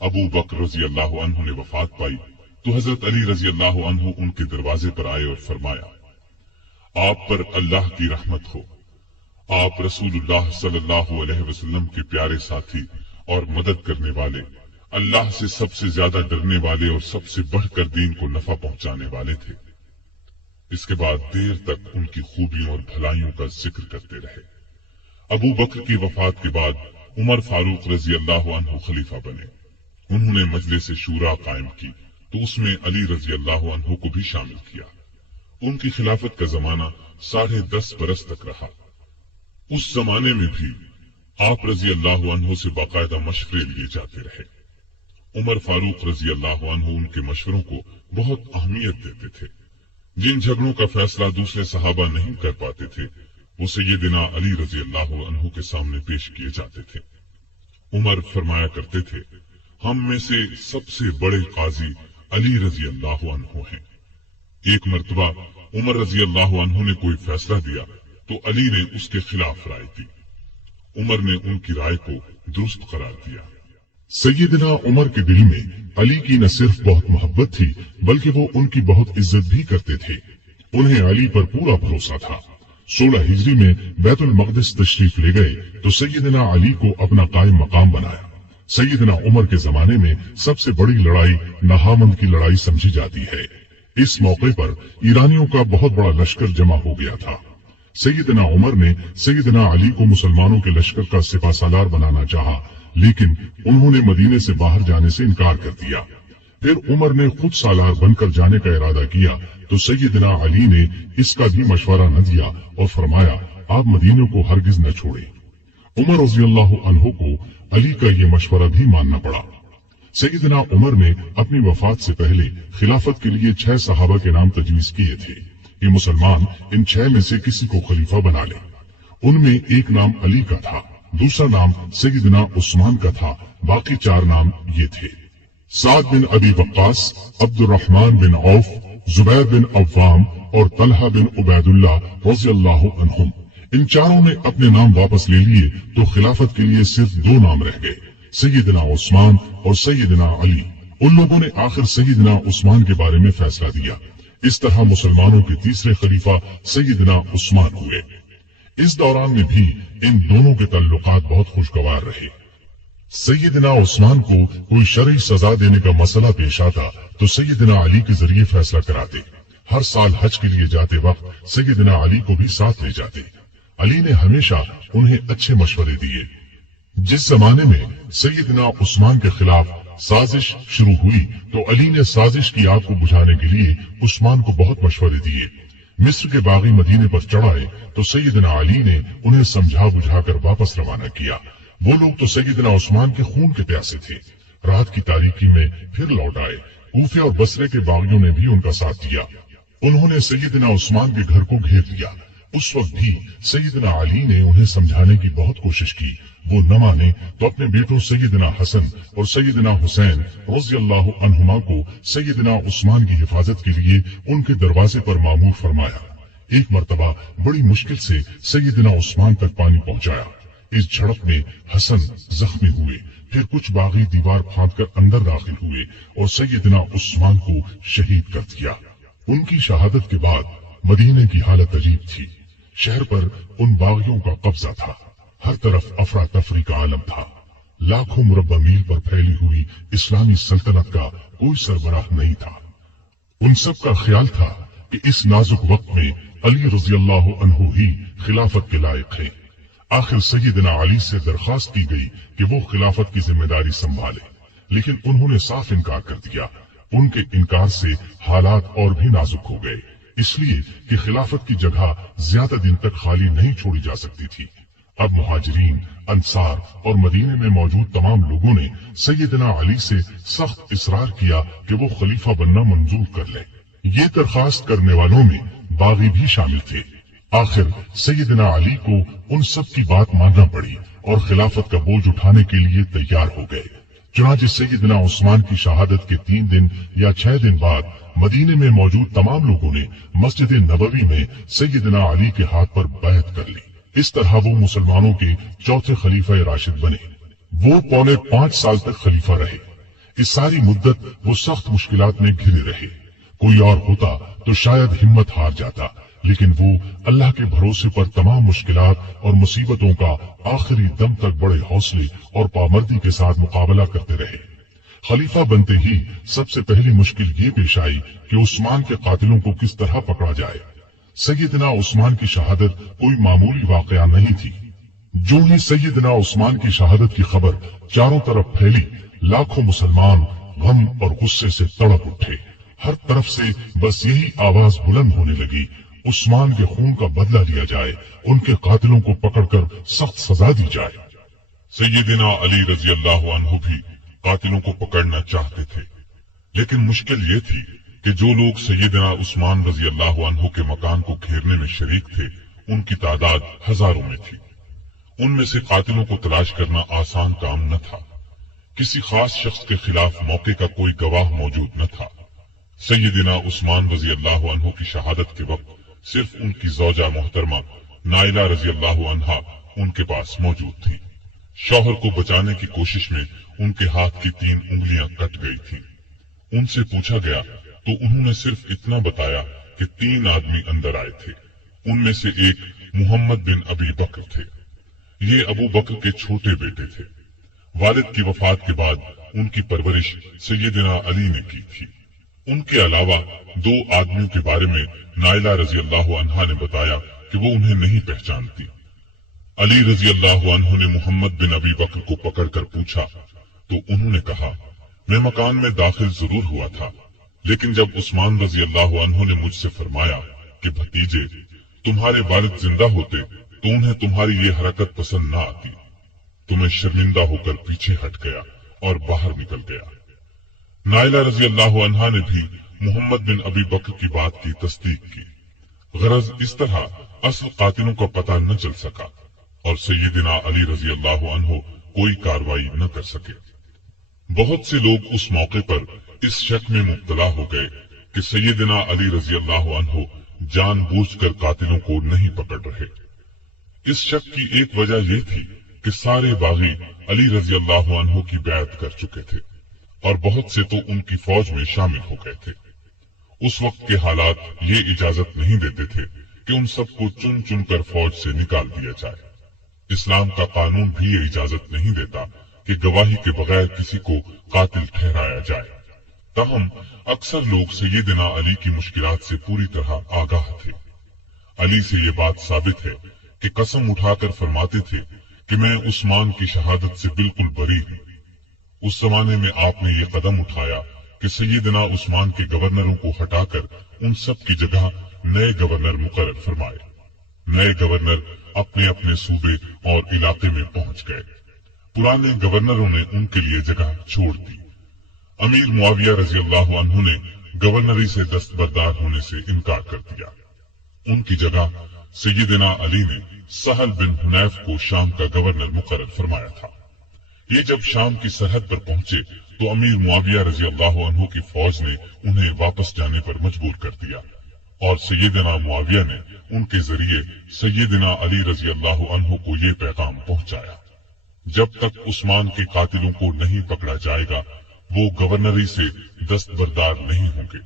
अबू बकर रजी अल्लाह अन्हु ने वफात पाई तो हजरत अली रजी अल्लाह अन्हु उनके दरवाजे पर आए और फरमाया, आप पर अल्लाह की रहमत हो। आप रसूलुल्लाह सल्लल्लाहु अलैहि वसल्लम के प्यारे साथी और मदद करने वाले, अल्लाह से सबसे ज्यादा डरने वाले और सबसे बढ़कर दीन को नफा पहुंचाने वाले थे। इसके बाद देर तक उनकी खूबियों और भलाइयों का जिक्र करते रहे। अबू बकर की वफात के बाद उमर फारूक रजी अल्लाह अन्हु खलीफा बने। उन्होंने मजलिस शूरा कायम की तो उसमें अली रजी अल्लाह अन्हु को भी शामिल किया। उनकी खिलाफत का जमाना 10.5 बरस तक रहा। उस जमाने में भी आप रजी अल्लाह अन्हु से बाकायदा मशवरे लिए जाते रहे। उमर फारूक रजी अल्लाह अन्हु उनके मशवरों को बहुत अहमियत देते थे। जिन झगड़ों का फैसला दूसरे सहाबा नहीं कर पाते थे वो सैयदना अली रजी अल्लाह अन्हु के सामने पेश किए जाते थे। उमर फरमाया करते थे, हम में से सबसे बड़े काजी अली रजी अल्लाह अन्हु हैं। एक मर्तबा उमर रजी अल्लाह अन्हु ने कोई फैसला दिया तो अली ने उसके खिलाफ राय दी। उमर ने उनकी राय को दुरुस्त करार दिया। सैयदना उमर के दिल में अली की न सिर्फ बहुत मोहब्बत थी बल्कि वो उनकी बहुत इज्जत भी करते थे। उन्हें अली पर पूरा भरोसा था। 16 हिजरी में बैतुल मक़दिस तशरीफ ले गए तो सैयदना अली को अपना कायम मकाम बनाया। सैयदना उमर के जमाने में सबसे बड़ी लड़ाई नहामंद की लड़ाई समझी जाती है। इस मौके पर ईरानियों का बहुत बड़ा लश्कर जमा हो गया था। सैयदना उमर ने सैयदना अली को मुसलमानों के लश्कर का सिपा सालार बनाना चाहा, लेकिन उन्होंने मदीने से बाहर जाने से इनकार कर दिया। फिर उमर ने खुद सालार बनकर जाने का इरादा किया तो सैयदना अली ने इसका भी मशवरा न दिया और फरमाया, आप मदीने को हरगिज न छोड़े। उमर रज़ी अल्लाह अन्हु को अली का ये मशवरा भी मानना पड़ा। सैयदना उमर ने अपनी वफात से पहले खिलाफत के लिए 6 सहाबा के नाम तजवीज किए थे कि मुसलमान इन 6 में से किसी को खलीफा बना ले। उनमें एक नाम अली का था, दूसरा नाम सैयदना उस्मान का था, बाकी 4 नाम ये थे, साद बिन अबी वक्कास, Abdurrahman bin of, Zubair bin Awwam और तलहा बिन उबैदुल्लाह रज़ी अल्लाह अन्हुम। इन चारों ने अपने नाम वापस ले लिए तो खिलाफत के लिए सिर्फ 2 नाम रह गए, सैयदना उस्मान और सैयदना अली। उन लोगों ने आखिर सैयदना उस्मान के बारे में फैसला दिया। इस तरह मुसलमानों के तीसरे खलीफा सैयदना उस्मान हुए। इस दौरान में भी इन दोनों के ताल्लुकात बहुत खुशगवार रहे। सैयदना उस्मान को कोई शरई सजा देने का मसला पेश आता तो सैयदना अली के जरिए फैसला कराते। हर साल हज के लिए जाते वक्त सैयदना अली को भी साथ ले जाते। अली ने हमेशा उन्हें अच्छे मशवरे दिए। जिस जमाने में सैयदना उस्मान के खिलाफ साजिश शुरू हुई तो अली ने साजिश की आग को बुझाने के लिए उस्मान को बहुत मशवरे दिए। मिस्र के बागी मदीने पर चढ़ाए तो सैयदना अली ने उन्हें समझा बुझाकर वापस रवाना किया। वो लोग तो सैयदना उस्मान के खून के प्यासे थे। रात की तारीकी में फिर लौट आए। कूफे और बसरे के बागियों ने भी उनका साथ दिया। उन्होंने सैयदना उस्मान के घर को घेर लिया। उस वक्त भी सैयदना अली ने उन्हें समझाने की बहुत कोशिश की। वो न माने तो अपने बेटों सैयदना हसन और सैयदना हुसैन रज़ियल्लाहु अन्हुमा को सैयदना उस्मान की हिफाजत के लिए उनके दरवाजे पर मामूर फरमाया। एक मर्तबा बड़ी मुश्किल से सैयदना उस्मान तक पानी पहुंचाया। इस झड़प में हसन जख्मी हुए। फिर कुछ बागी दीवार फांदकर अंदर दाखिल हुए और सैयदना उस्मान को शहीद कर दिया। उनकी शहादत के बाद मदीने की हालत अजीब थी। शहर पर उन बागियों का कब्जा था। हर तरफ अफरा तफरी का आलम था। लाखों मुरब्बा मील पर फैली हुई इस्लामी सल्तनत का कोई सरबराह नहीं था। उन सब का ख्याल था कि इस नाजुक वक्त में अली रज़ियल्लाहु अन्हु ही खिलाफत के लायक हैं। आखिर सैयदना अली से दरखास्त की गई कि वो खिलाफत की जिम्मेदारी संभाले, लेकिन उन्होंने साफ इनकार कर दिया। उनके इनकार से हालात और भी नाजुक हो गए, इसलिए कि खिलाफत की जगह ज्यादा दिन तक खाली नहीं छोड़ी जा सकती थी। अब मुहाजिरीन, अंसार और मदीने में मौजूद तमाम लोगों ने सैयदना अली से सख्त इसरार किया कि वो खलीफा बनना मंजूर कर लें। ये दरखास्त करने वालों में बागी भी शामिल थे। आखिर सैयदना अली को उन सब की बात मानना पड़ी और खिलाफत का बोझ उठाने के लिए तैयार हो गए। चुनांचे सैयदना उस्मान की शहादत के 3 दिन या 6 दिन बाद मदीने में मौजूद तमाम लोगों ने मस्जिद नबवी में सैयदना अली के हाथ पर बैत कर ली। इस तरह वो मुसलमानों के चौथे खलीफा राशिद बने। वो पौने 5 साल तक खलीफा रहे। इस सारी मुद्दत वो सख्त मुश्किलात में घिरे रहे। कोई और होता तो शायद हिम्मत हार जाता, लेकिन वो अल्लाह के भरोसे पर तमाम मुश्किलात और मुसीबतों का आखिरी दम तक बड़े हौसले और पामर्दी के साथ मुकाबला करते रहे। खलीफा बनते ही सबसे पहली मुश्किल ये पेश आई कि उस्मान के कातिलों को किस तरह पकड़ा जाए। सैयदना उस्मान की शहादत कोई मामूली वाकया नहीं थी। जो ही सैयदना उस्मान की शहादत की खबर चारों तरफ फैली, लाखों मुसलमान गम और गुस्से से तड़प उठे। हर तरफ से बस यही आवाज बुलंद होने लगी, उस्मान के खून का बदला लिया जाए, उनके कातिलों को पकड़कर सख्त सजा दी जाए। सैयदना अली रज़ियल्लाहु अन्हु भी कातिलों को पकड़ना चाहते थे, लेकिन मुश्किल ये थी कि जो लोग सैयदना उस्मान रज़ियल्लाहु अन्हु के मकान को घेरने में शरीक थे, उनकी तादाद हजारों में थी। उनमें से कातिलों को तलाश करना आसान काम न था। किसी खास शख्स के खिलाफ मौके का कोई गवाह मौजूद न था। सैयदना उस्मान रज़ियल्लाहु अन्हु की शहादत के वक्त सिर्फ उनकी ज़ौजा मोहतरमा नाइला रज़ियल्लाहु अन्हा उनके पास मौजूद थी। शौहर को बचाने की कोशिश में उनके हाथ की 3 उंगलियां कट गई थीं। उनसे पूछा गया तो उन्होंने सिर्फ इतना बताया कि 3 आदमी अंदर आए थे। उनमें से एक मुहम्मद बिन अबी बकर थे। ये अबू बकर के छोटे बेटे थे। वालिद की वफात के बाद उनकी परवरिश सैयदना अली ने की थी। उनके अलावा 2 आदमियों के बारे में नाइला रज़ियल्लाहु अन्हा ने बताया कि वो उन्हें नहीं पहचानती। अली रज़ियल्लाहु अन्हु ने मुहम्मद बिन अबी बकर को पकड़कर पूछा तो उन्होंने कहा, मैं मकान में दाखिल जरूर हुआ था, लेकिन जब उस्मान रज़ियल्लाहु अन्हु ने मुझसे फरमाया कि भतीजे, तुम्हारे वालिद जिंदा होते तो उन्हें तुम्हारी ये हरकत पसंद न आती, तो मैं शर्मिंदा होकर पीछे हट गया और बाहर निकल गया। नाइला रज़ियल्लाहु अन्हा ने भी मुहम्मद बिन अबी बकर की बात की तस्दीक की। गरज इस तरह असल कातिलों का पता न चल सका और सैयदना अली रज़ियल्लाहु अन्हु कोई कार्रवाई न कर सके। बहुत से लोग उस मौके पर इस शक में मुब्तला हो गए कि सैयदना अली रज़ियल्लाहु अन्हु जानबूझकर कातिलों को नहीं पकड़ रहे। इस शक की एक वजह यह थी कि सारे बागी अली रज़ियल्लाहु अन्हु की बैत कर चुके थे और बहुत से तो उनकी फौज में शामिल हो गए थे। उस वक्त के हालात ये इजाजत नहीं देते थे कि उन सबको चुन चुन कर फौज से निकाल दिया जाए। इस्लाम का कानून भी ये इजाजत नहीं देता कि गवाही के बगैर किसी को कातिल ठहराया जाए। तहम अक्सर लोग सैयदना अली की मुश्किलात से पूरी तरह आगाह थे। अली से ये बात साबित है कि कसम उठाकर फरमाते थे कि मैं उस्मान की शहादत से बिल्कुल बरी हूं। उस जमाने में आपने ये कदम उठाया कि सैयदना उस्मान के गवर्नरों को हटाकर उन सब की जगह नए गवर्नर मुकर्रर फरमाए। नए गवर्नर अपने अपने सूबे और इलाके में पहुंच गए। पुराने गवर्नरों ने उनके लिए जगह छोड़ दी। अमीर मुआविया रजी अल्लाह अन्हु ने गवर्नरी से दस्तबरदार होने से इनकार कर दिया। उनकी जगह सैयदना अली ने सहल बिन हुनैफ को शाम का गवर्नर मुकर्रर फरमाया था। ये जब शाम की सरहद पर पहुंचे तो अमीर मुआविया रजी अल्लाह अन्हु की फौज ने उन्हें वापस जाने पर मजबूर कर दिया और सैयदना मुआविया ने उनके जरिए सैयदना अली रजी अल्लाह अन्हु को ये पैगाम पहुंचाया, जब तक उस्मान के कातिलों को नहीं पकड़ा जाएगा वो गवर्नरी से दस्तबरदार नहीं होंगे।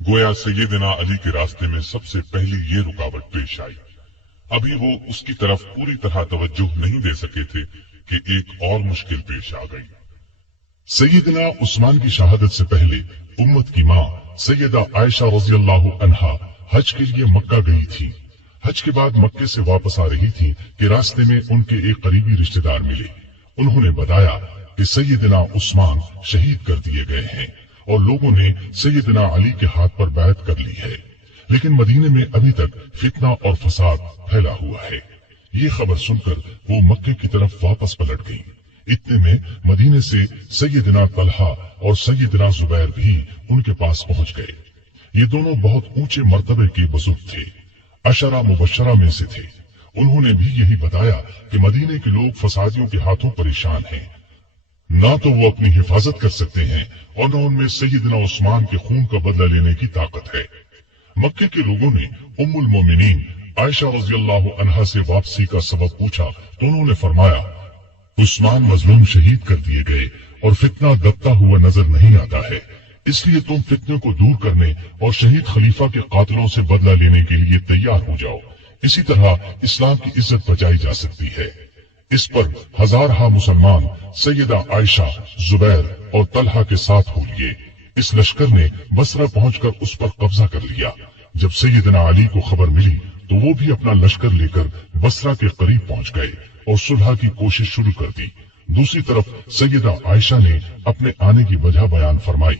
गोया सैयदना अली के रास्ते में सबसे पहली ये रुकावट पेश आई। अभी वो उसकी तरफ पूरी तरह तवज्जो नहीं दे सके थे कि एक और मुश्किल पेश आ गई। सैयदना उस्मान की शहादत से पहले उम्मत की मां सैयदा आयशा रज़ी अल्लाह अन्हा हज के लिए मक्का गई थी। हज के बाद मक्के से वापस आ रही थी कि रास्ते में उनके एक करीबी रिश्तेदार मिले। उन्होंने बताया कि सैयदना उस्मान शहीद कर दिए गए हैं और लोगों ने सैयदना अली के हाथ पर बैत कर ली है, लेकिन मदीने में अभी तक फितना और फसाद फैला हुआ है। ये खबर सुनकर वो मक्के की तरफ वापस पलट गई। इतने में मदीने से सैयदना तलहा और सैयदना जुबैर भी उनके पास पहुंच गए। ये दोनों बहुत ऊंचे मर्तबे के बुजुर्ग थे, अशरा मुबशरा में से थे। उन्होंने भी यही बताया कि मदीने के लोग फसादियों के हाथों परेशान हैं, ना तो वो अपनी हिफाजत कर सकते हैं और न उनमें सैयदना उस्मान के खून का बदला लेने की ताकत है। मक्के के लोगों ने उम्मुल मोमिनीन आयशा रज़ी अल्लाह अन्हा से वापसी का सबब पूछा तो उन्होंने फरमाया, उस्मान मजलूम शहीद कर दिए गए और फितना दबता हुआ नजर नहीं आता है, इसलिए तुम फितने को दूर करने और शहीद खलीफा के कातिलों से बदला लेने के लिए तैयार हो जाओ। इसी तरह इस्लाम की इज्जत बचाई जा सकती है। इस पर हजारहा मुसलमान सैयदा आयशा, जुबैर और तलहा के साथ हो लिए। इस लश्कर ने बसरा पहुंचकर उस पर कब्जा कर लिया। जब सैयदना अली को खबर मिली तो वो भी अपना लश्कर लेकर बसरा के करीब पहुंच गए और सुलह की कोशिश शुरू कर दी। दूसरी तरफ सैयदा आयशा ने अपने आने की वजह बयान फरमाई।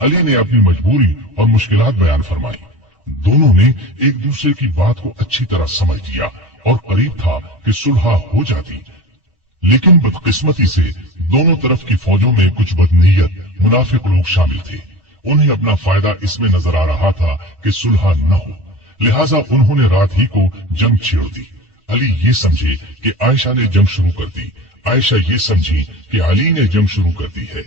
अली ने अपनी मजबूरी और मुश्किलात बयान फरमाई। दोनों ने एक दूसरे की बात को अच्छी तरह समझ लिया और करीब था कि सुलह हो जाती, लेकिन बदकिस्मती से दोनों तरफ की फौजों में कुछ बदनीयत मुनाफिक लोग शामिल थे। उन्हें अपना फायदा इसमें नजर आ रहा था कि सुलह न हो, लिहाजा उन्होंने रात ही को जंग छेड़ दी। अली ये समझे कि आयशा ने जंग शुरू कर दी, आयशा ये समझी कि अली ने जंग शुरू कर दी है।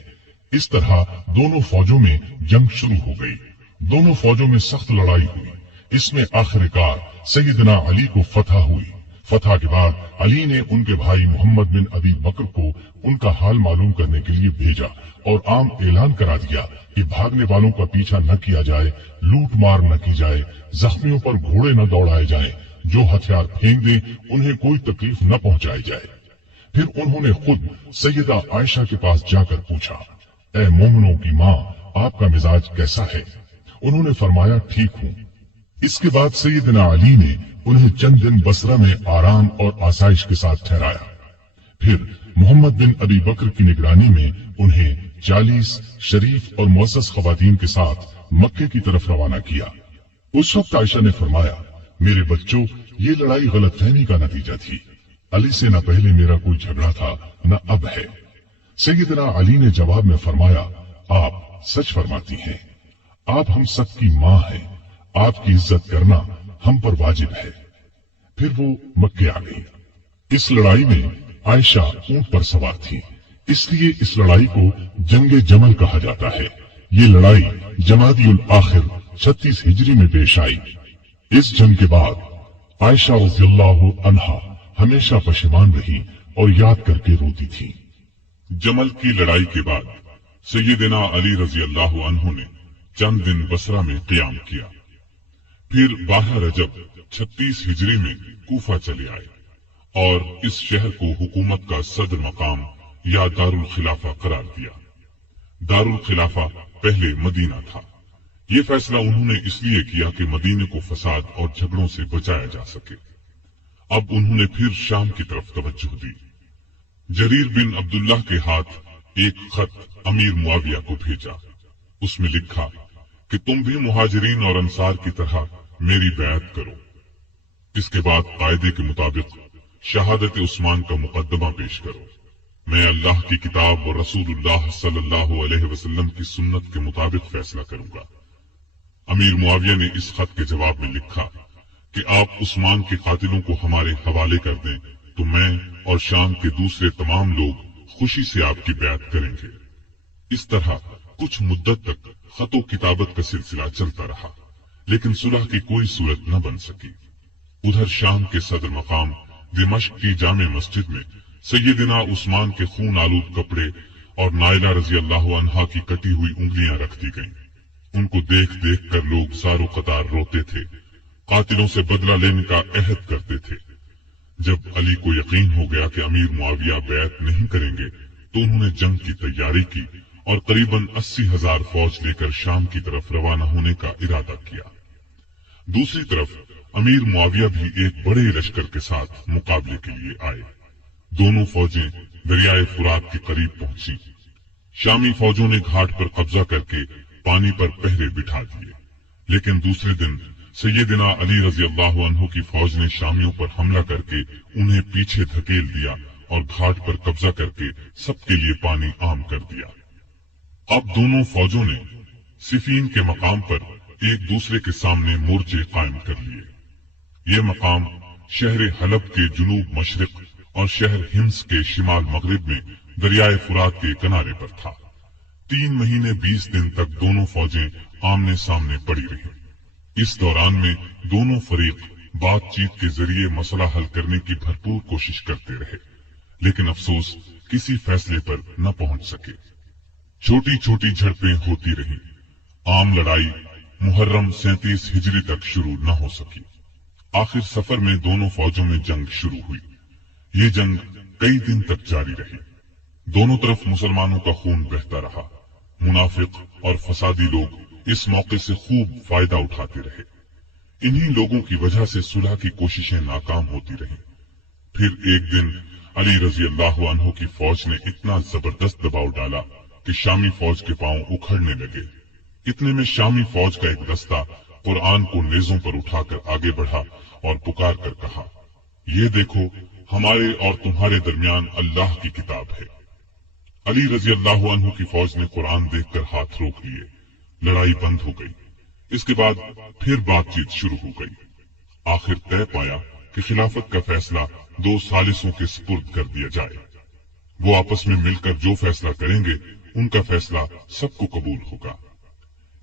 इस तरह दोनों फौजों में जंग शुरू हो गई। दोनों फौजों में सख्त लड़ाई हुई। इसमें आखिरकार सैयदना अली को फतह हुई। फतह के बाद अली ने उनके भाई मोहम्मद बिन अबी बकर को उनका हाल मालूम करने के लिए भेजा और आम ऐलान करा दिया कि भागने वालों का पीछा न किया जाए, लूट मार न की जाए, जख्मियों पर घोड़े न दौड़ाए जाएं, जो हथियार फेंक दे उन्हें कोई तकलीफ न पहुंचाई जाए। फिर उन्होंने खुद सैयदा आयशा के पास जाकर पूछा, ए मोमिनों की मां, आपका मिजाज कैसा है? उन्होंने फरमाया, ठीक हूं। इसके बाद सैयदना अली ने उन्हें चंद दिन बसरा में आराम और आसाइश के साथ ठहराया। फिर मोहम्मद बिन अबी बकर की निगरानी में उन्हें 40 शरीफ और मुअस्सस खवातीन के साथ मक्के की तरफ रवाना किया। उस वक्त आयशा ने फरमाया, मेरे बच्चों, ये लड़ाई गलतफहमी का नतीजा थी। अली से न पहले मेरा कोई झगड़ा था न अब है। सैयदना अली ने जवाब में फरमाया, आप सच फरमाती हैं। आप हम सब की मां हैं। आपकी इज्जत करना हम पर वाजिब है। फिर वो मक्के आ गई। इस लड़ाई में आयशा ऊंट पर सवार थी, इसलिए इस लड़ाई को जंगे जमल कहा जाता है। ये लड़ाई जमादियुल आखिर 36 हिजरी में पेश आई। इस जंग के बाद आयशा रज़ियल्लाहु अन्हा हमेशा पशेमान रही और याद करके रोती थी। जमल की लड़ाई के बाद सैयदना अली रजी अल्लाह अन्हु ने चंद दिन बसरा में क़ियाम किया। फिर 12 रजब 36 हिजरी में कूफा चले आए और इस शहर को हुकूमत का सदर मकाम या दारुल खिलाफा करार दिया। दारुल खिलाफा पहले मदीना था। ये फैसला उन्होंने इसलिए किया कि मदीने को फसाद और झगड़ों से बचाया जा सके। अब उन्होंने फिर शाम की तरफ तवज्जो दी। जरीर बिन अब्दुल्लाह के हाथ एक खत अमीर मुआविया को भेजा। उसमें लिखा कि तुम भी मुहाजिरीन और अंसार की तरह मेरी बैत करो। इसके बाद कायदे के मुताबिक शहादत उस्मान का मुकद्दमा पेश करो। मैं अल्लाह की किताब और रसूलुल्लाह सल्लल्लाहु अलैहि वसल्लम की सुन्नत के मुताबिक फैसला करूंगा। अमीर मुआविया ने इस खत के जवाब में लिखा कि आप उस्मान के कातिलों को हमारे हवाले कर दें तो मैं और शाम के दूसरे तमाम लोग खुशी से आपकी बैत करेंगे। इस तरह कुछ मुद्दत तक खतो किताबत का सिलसिला चलता रहा, लेकिन सुलह की कोई सूरत न बन सकी। उधर शाम के सदर मकाम दिमश्क की जामे मस्जिद में सैयदना उस्मान के खून आलूद कपड़े और नाइला रजी अल्लाह अन्हा की कटी हुई उंगलियां रख दी गईं। उनको देख देख कर लोग सारो कतार रोते थे, कातिलों से बदला लेने का अहद करते थे। जब अली को यकीन हो गया कि अमीर मुआविया बैत नहीं करेंगे तो उन्होंने जंग की तैयारी की और करीबन 80,000 फौज लेकर शाम की तरफ रवाना होने का इरादा किया। दूसरी तरफ अमीर मुआविया भी एक बड़े लश्कर के साथ मुकाबले के लिए आए। दोनों फौजें दरियाए फुरात के करीब पहुंची। शामी फौजों ने घाट पर कब्जा करके पानी पर पहरे बिठा दिए, लेकिन दूसरे दिन सैयदना अली रजी अल्लाह अन्हु की फौज ने शामियों पर हमला करके उन्हें पीछे धकेल दिया और घाट पर कब्जा करके सबके लिए पानी आम कर दिया। अब दोनों फौजों ने सिफीन के मकाम पर एक दूसरे के सामने मोर्चे कायम कर लिए। ये मकाम शहर हलब के जुनूब मशरिक और शहर हिम्स के शिमाल मगरिब में दरियाए फुरात के किनारे पर था। 3 महीने 20 दिन तक दोनों फौजें आमने सामने पड़ी रहीं। इस दौरान में दोनों फरीक बातचीत के जरिए मसला हल करने की भरपूर कोशिश करते रहे, लेकिन अफसोस किसी फैसले पर न पहुंच सके। छोटी छोटी झड़पें होती रहीं। आम लड़ाई मुहर्रम 37 हिजरी तक शुरू न हो सकी। आखिर सफर में दोनों फौजों में जंग शुरू हुई। ये जंग कई दिन तक जारी रही। दोनों तरफ मुसलमानों का खून बहता रहा। मुनाफिक और फसादी लोग इस मौके से खूब फायदा उठाते रहे। इन्हीं लोगों की वजह से सुलह की कोशिशें नाकाम होती रहीं। फिर एक दिन अली रजी अल्लाह अन्हु की फौज ने इतना जबरदस्त दबाव डाला कि शामी फौज के पांव उखड़ने लगे। इतने में शामी फौज का एक दस्ता कुरान को नेजों पर उठाकर आगे बढ़ा और पुकार कर कहा, ये देखो हमारे और तुम्हारे दरमियान अल्लाह की किताब है। अली रजी अल्लाह अन्हु की फौज ने कुरान देखकर हाथ रोक लिए। लड़ाई बंद हो गई। इसके बाद फिर बातचीत शुरू हो गई। आखिर तय पाया कि खिलाफत का फैसला 2 सालिसों के सुपुर्द कर दिया जाए। वो आपस में मिलकर जो फैसला करेंगे उनका फैसला सबको कबूल होगा।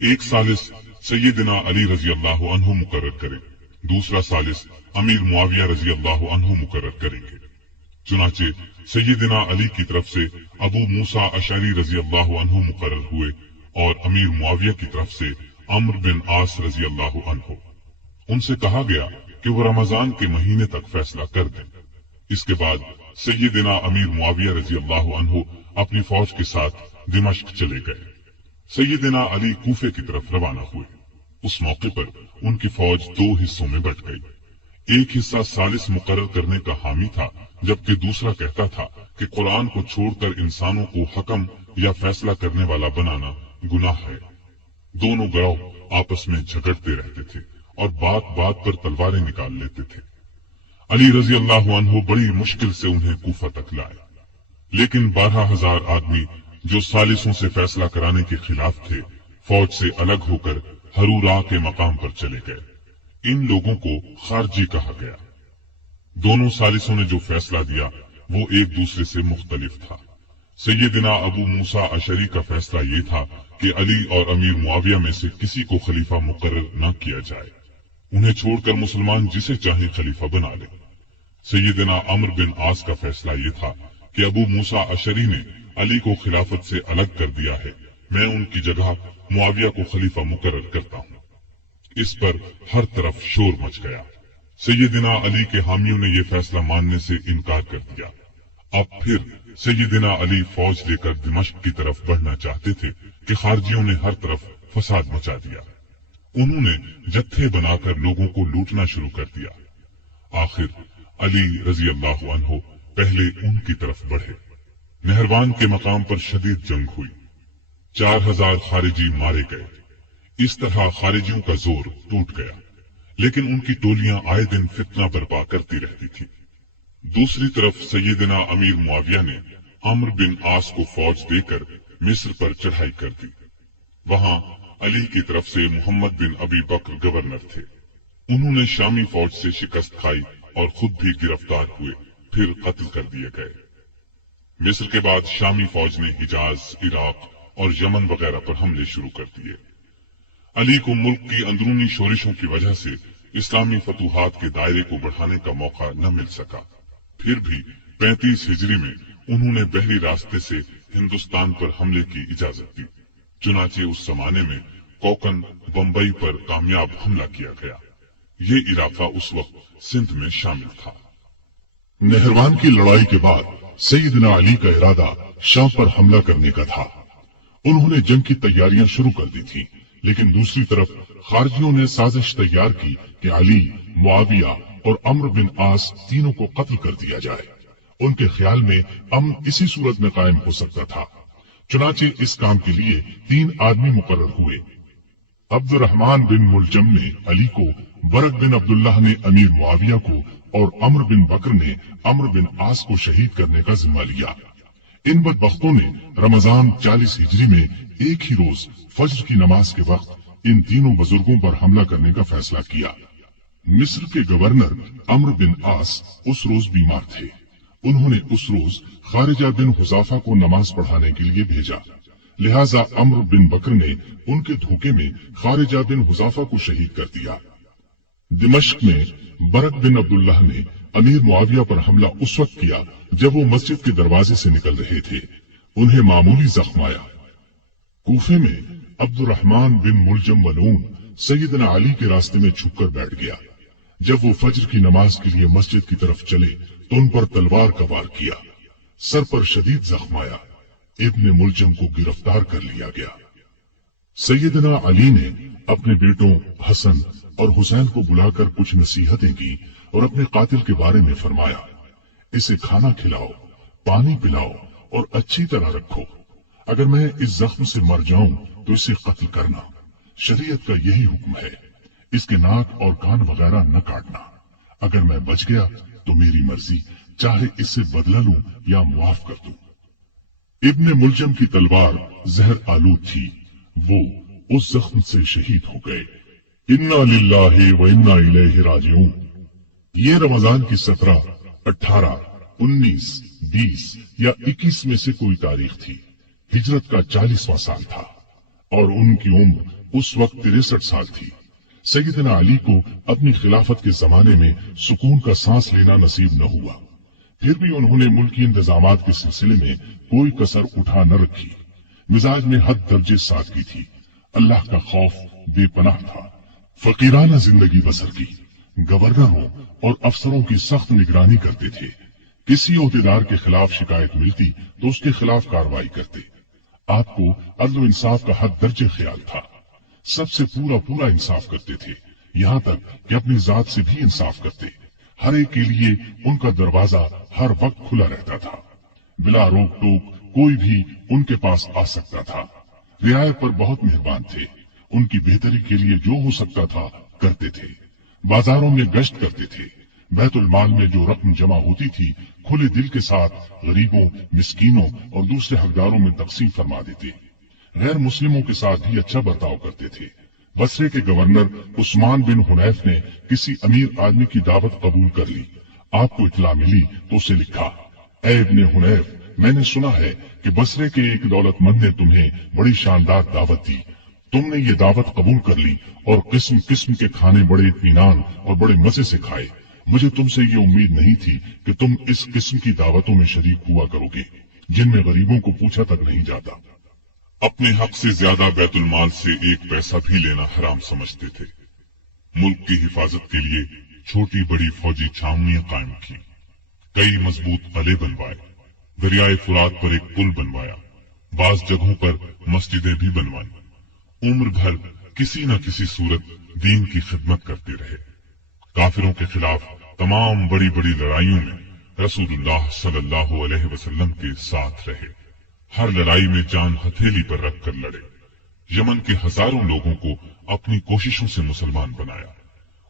एक सालिस सैयदना अली रजी अल्लाह अन्हु मुकर्रर करें, दूसरा सालिस अमीर मुआविया रजी अल्लाह अन्हु मुकर्रर करेंगे। चुनाचे सैयदना अली की तरफ से अबू मूसा अशरी रजी अल्लाह अन्हु मुकर्रर हुए और अमीर मुआविया की तरफ से अम्र बिन आस रजी अल्लाह अन्हु। उनसे कहा गया कि वो रमजान के महीने तक फैसला कर दें। इसके बाद सैयदना अमीर मुआविया रजी अल्लाह अन्हु अपनी फौज के साथ दिमश्क चले गए। सैयदना अली कूफे की तरफ रवाना हुए। उस मौके पर उनकी फौज 2 हिस्सों में बट गई। एक हिस्सा सालिस मुकर्रर करने का हामी था, जबकि दूसरा कहता था कि कुरान को छोड़कर इंसानों को हकम या फैसला करने वाला बनाना गुनाह है। दोनों गिरोह आपस में झगड़ते रहते थे और बात बात पर तलवारें निकाल लेते थे। अली रजी अल्लाह अन्हु बड़ी मुश्किल से उन्हें कूफा तक लाए, लेकिन 12,000 आदमी जो सालिसों से फैसला कराने के खिलाफ थे, फौज से अलग होकर हरूरा के मकाम पर चले गए। इन लोगों को खारजी कहा गया। दोनों सालिसों ने जो फैसला दिया वो एक दूसरे से मुख्तलिफ था। सैयदना अबू मूसा अशरी का फैसला ये था कि अली और अमीर मुआविया में से किसी को खलीफा मुकर्रर न किया जाए। उन्हें छोड़कर मुसलमान जिसे चाहे खलीफा बना ले। सैयदना अम्र बिन आस का फैसला ये था कि अबू मूसा अशरी ने अली को खिलाफत से अलग कर दिया है, मैं उनकी जगह मुआविया को खलीफा मुकर्रर करता हूँ। इस पर हर तरफ शोर मच गया। सैयदना अली के हामियों ने यह फैसला मानने से इनकार कर दिया। अब फिर सैयदना अली फौज लेकर दिमश्क की तरफ बढ़ना चाहते थे कि खारजियों ने हर तरफ फसाद मचा दिया। उन्होंने जत्थे बनाकर लोगों को लूटना शुरू कर दिया। आखिर अली रजी अल्लाह अन्हु पहले उनकी तरफ बढ़े। नहरवान के मकाम पर शदीद जंग हुई। 4000 खारिजी मारे गए। इस तरह खारिजियों का जोर टूट गया, लेकिन उनकी टोलियां आए दिन फितना बर्पा करती रहती थी। दूसरी तरफ सैयदना अमीर मुआविया ने अम्र बिन आस को फौज देकर मिस्र पर चढ़ाई कर दी। वहां अली की तरफ से मोहम्मद बिन अबी बकर गवर्नर थे। उन्होंने शामी फौज से शिकस्त खाई और खुद भी गिरफ्तार हुए, फिर कत्ल कर दिए गए। मिस्र के बाद शामी फौज ने हिजाज, इराक और यमन वगैरह पर हमले शुरू कर दिए। अली को मुल्क की अंदरूनी शोरिशों की वजह से इस्लामी फतूहात के दायरे को बढ़ाने का मौका न मिल सका। फिर भी 35 हिजरी में उन्होंने बहरी रास्ते से हिंदुस्तान पर हमले की इजाजत दी। चुनाचे उस जमाने में कोकन, बंबई पर कामयाब हमला किया गया। ये इलाका उस वक्त सिंध में शामिल था। नहरवान की लड़ाई के बाद सैयदना अली का इरादा शाम पर हमला करने का था। उन्होंने जंग की तैयारियां शुरू कर दी थी, लेकिन दूसरी तरफ खारजियों ने साजिश तैयार की कि अली, मुआविया और अम्र बिन आस तीनों को कत्ल कर दिया जाए। उनके ख्याल में अमन इसी सूरत में कायम हो सकता था। चुनाचे इस काम के लिए 3 आदमी मुकर्रर हुए। अब्दुर्रहमान बिन मुलजम ने अली को, बरक बिन अब्दुल्लाह ने अमीर मुआविया को और अम्र बिन बकर ने अम्र बिन आस को शहीद करने का जिम्मा लिया। इन बदबख्तों ने रमजान 40 हिजरी में एक ही रोज फज्र की नमाज के वक्त इन तीनों बुजुर्गों पर हमला करने का फैसला किया। मिस्र के गवर्नर अम्र बिन आस उस रोज बीमार थे। उन्होंने उस रोज खारिजा बिन हुजाफा को नमाज पढ़ाने के लिए भेजा। लिहाजा अम्र बिन बकर ने उनके धोखे में खारिजा बिन हुजाफा को शहीद कर दिया। दिमश्क में बरक बिन अब्दुल्लाह ने अमीर मुआविया पर हमला उस वक्त किया जब वो मस्जिद के दरवाजे से निकल रहे थे। उन्हें मामूली जख्म आया। कूफे में अब्दुर्रहमान बिन मुलजम मलून सैयदना अली के रास्ते में छुपकर बैठ गया। जब वो फज्र की नमाज के लिए मस्जिद की तरफ चले तो उन पर तलवार का वार किया। सर पर शदीद जख्म आया। इब्ने मुलजम को गिरफ्तार कर लिया गया। सैयदना अली ने अपने बेटों हसन और हुसैन को बुलाकर कुछ नसीहतें की और अपने कातिल के बारे में फरमाया, इसे खाना खिलाओ, पानी पिलाओ और अच्छी तरह रखो। अगर मैं इस जख्म से मर जाऊं तो इसे कत्ल करना। शरीयत का यही हुक्म है। इसके नाक और कान वगैरह न काटना। अगर मैं बच गया तो मेरी मर्जी, चाहे इससे बदला लूं या मुआफ कर दूं। इब्ने मुलजम की तलवार जहर आलूद थी। वो उस जख्म से शहीद हो गए। इन्ना लिल्लाहि व इन्ना इलैहि राजिऊन। ये रमजान की 17, 18, 19, 20 या 21 में से कोई तारीख थी। हिजरत का 40वां साल था और उनकी उम्र उस वक्त 63 साल थी। सैयदना अली को अपनी खिलाफत के जमाने में सुकून का सांस लेना नसीब न हुआ। फिर भी उन्होंने मुल्की इंतजामात के सिलसिले में कोई कसर उठा न रखी। मिजाज में हद दर्जे सादगी थी। अल्लाह का खौफ बेपनाह था। फकीराना जिंदगी बसर की। गवर्नरों और अफसरों की सख्त निगरानी करते थे। किसी ओहदेदार के खिलाफ शिकायत मिलती तो उसके खिलाफ कार्रवाई करते। आपको अदल व इंसाफ का हद दर्जे ख्याल था। सबसे पूरा इंसाफ करते थे, यहाँ तक कि अपनी जात से भी इंसाफ करते। हर एक के लिए उनका दरवाजा हर वक्त खुला रहता था। बिला रोक टोक कोई भी उनके पास आ सकता था। रियायत पर बहुत मेहरबान थे। उनकी बेहतरी के लिए जो हो सकता था करते थे। बाजारों में गश्त करते थे। बैतुल माल में जो रकम जमा होती थी खुले दिल के साथ गरीबों, मिस्कीनों और दूसरे हकदारों में तकसीम फरमा देते। गैर मुस्लिमों के साथ भी अच्छा बर्ताव करते थे। बसरे के गवर्नर उस्मान बिन हुनैफ ने किसी अमीर आदमी की दावत कबूल कर ली। आपको इत्तला मिली तो उसे लिखा, ऐ इब्ने हुनैफ, मैंने सुना है कि बसरे के एक दौलतमंद ने तुम्हें बड़ी शानदार दावत दी। तुमने ये दावत कबूल कर ली और किस्म किस्म के खाने बड़े इत्मीनान और बड़े मजे से खाए। मुझे तुमसे ये उम्मीद नहीं थी कि तुम इस किस्म की दावतों में शरीक हुआ करोगे जिनमें गरीबों को पूछा तक नहीं जाता। अपने हक से ज्यादा बैतुल माल से एक पैसा भी लेना हराम समझते थे। मुल्क की हिफाजत के लिए छोटी बड़ी फौजी छावनियां कायम की। कई मजबूत किले बनवाए। दरियाए फुरात पर एक पुल बनवाया, बाज जगहों पर मस्जिदें भी बनवाई। उम्र भर किसी न किसी सूरत दीन की खिदमत करते रहे। काफिरों के खिलाफ तमाम बड़ी बड़ी लड़ाइयों में रसूलुल्लाह सल्लल्लाहु अलैहि वसल्लम के साथ रहे। हर लड़ाई में जान हथेली पर रखकर लड़े। यमन के हजारों लोगों को अपनी कोशिशों से मुसलमान बनाया।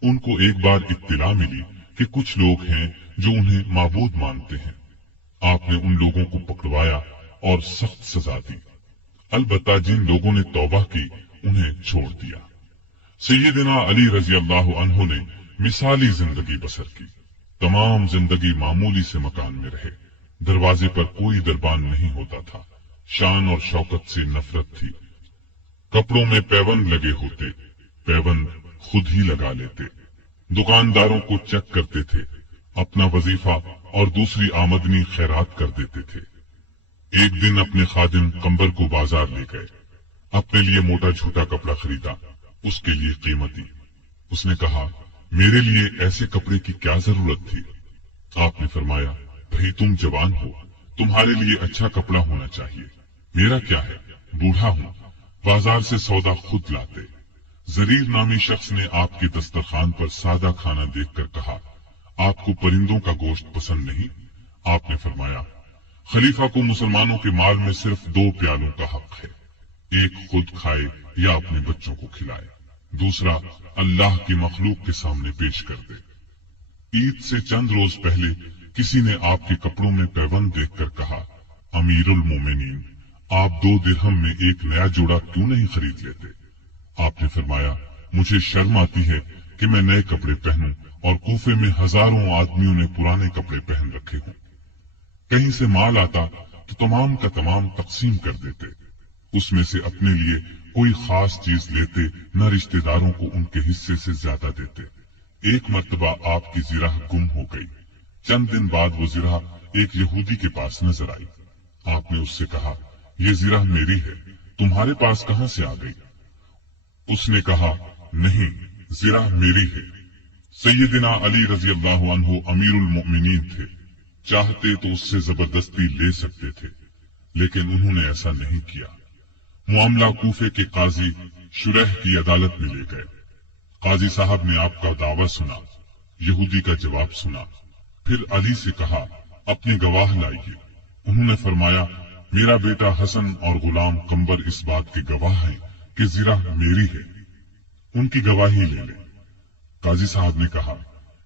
उनको एक बार इत्तिला मिली कि कुछ लोग हैं जो उन्हें माबूद मानते हैं। आपने उन लोगों को पकड़वाया और सख्त सजा दी। अलबत्ता जिन लोगों ने तौबा की उन्हें छोड़ दिया। सैयदना अली रजी अल्लाह अन्हु ने मिसाली जिंदगी बसर की। तमाम जिंदगी मामूली से मकान में रहे। दरवाजे पर कोई दरबान नहीं होता था। शान और शौकत से नफरत थी। कपड़ों में पैबंद लगे होते, पैबंद खुद ही लगा लेते। दुकानदारों को चेक करते थे। अपना वजीफा और दूसरी आमदनी खैरात कर देते थे। एक दिन अपने खादिम कंबर को बाजार ले गए। अपने लिए मोटा झूठा कपड़ा खरीदा, उसके लिए कीमती। उसने कहा, मेरे लिए ऐसे कपड़े की क्या जरूरत थी? आपने फरमाया, भाई तुम जवान हो, तुम्हारे लिए अच्छा कपड़ा होना चाहिए। मेरा क्या है, बूढ़ा हूं, बाजार से सौदा खुद लाते। जरीर नामी शख्स ने आपके दस्तरखान पर सादा खाना देखकर कहा, आपको परिंदों का गोश्त पसंद नहीं? आपने फरमाया, खलीफा को मुसलमानों के माल में सिर्फ 2 प्यालों का हक है। एक खुद खाए या अपने बच्चों को खिलाए, दूसरा अल्लाह की मखलूक के सामने पेश कर दे। ईद से चंद रोज पहले किसी ने आपके कपड़ों में पैबंद देखकर कहा, अमीरुल मोमिनीन, आप 2 दिरहम में एक नया जोड़ा क्यों नहीं खरीद लेते? आपने फरमाया, मुझे शर्म आती है कि मैं नए कपड़े पहनूं और कूफे में हजारों आदमियों ने पुराने कपड़े पहन रखे हों। कहीं से माल आता तो तमाम का तमाम तकसीम कर देते। उसमें से अपने लिए कोई खास चीज लेते, न रिश्तेदारों को उनके हिस्से से ज्यादा देते। एक मर्तबा आपकी जिराह गुम हो गई। चंद दिन बाद वो जिराह एक यहूदी के पास नजर आई। आपने उससे कहा, ये जिराह मेरी है, तुम्हारे पास कहां से आ गई? उसने कहा, नहीं, जिराह मेरी है। सैयदना अली रजी अल्लाह अन्हु अमीरुल मोमिनीन थे। चाहते तो उससे जबरदस्ती ले सकते थे, लेकिन उन्होंने ऐसा नहीं किया। मामला कूफे के काजी शुरैह की अदालत में ले गए। काजी साहब ने आपका दावा सुना, यहूदी का जवाब सुना। फिर अली से कहा, अपने गवाह लाइए। उन्होंने फरमाया, मेरा बेटा हसन और गुलाम कंबर इस बात के गवाह हैं कि जिराह मेरी है, उनकी गवाही ले लें। काजी साहब ने कहा,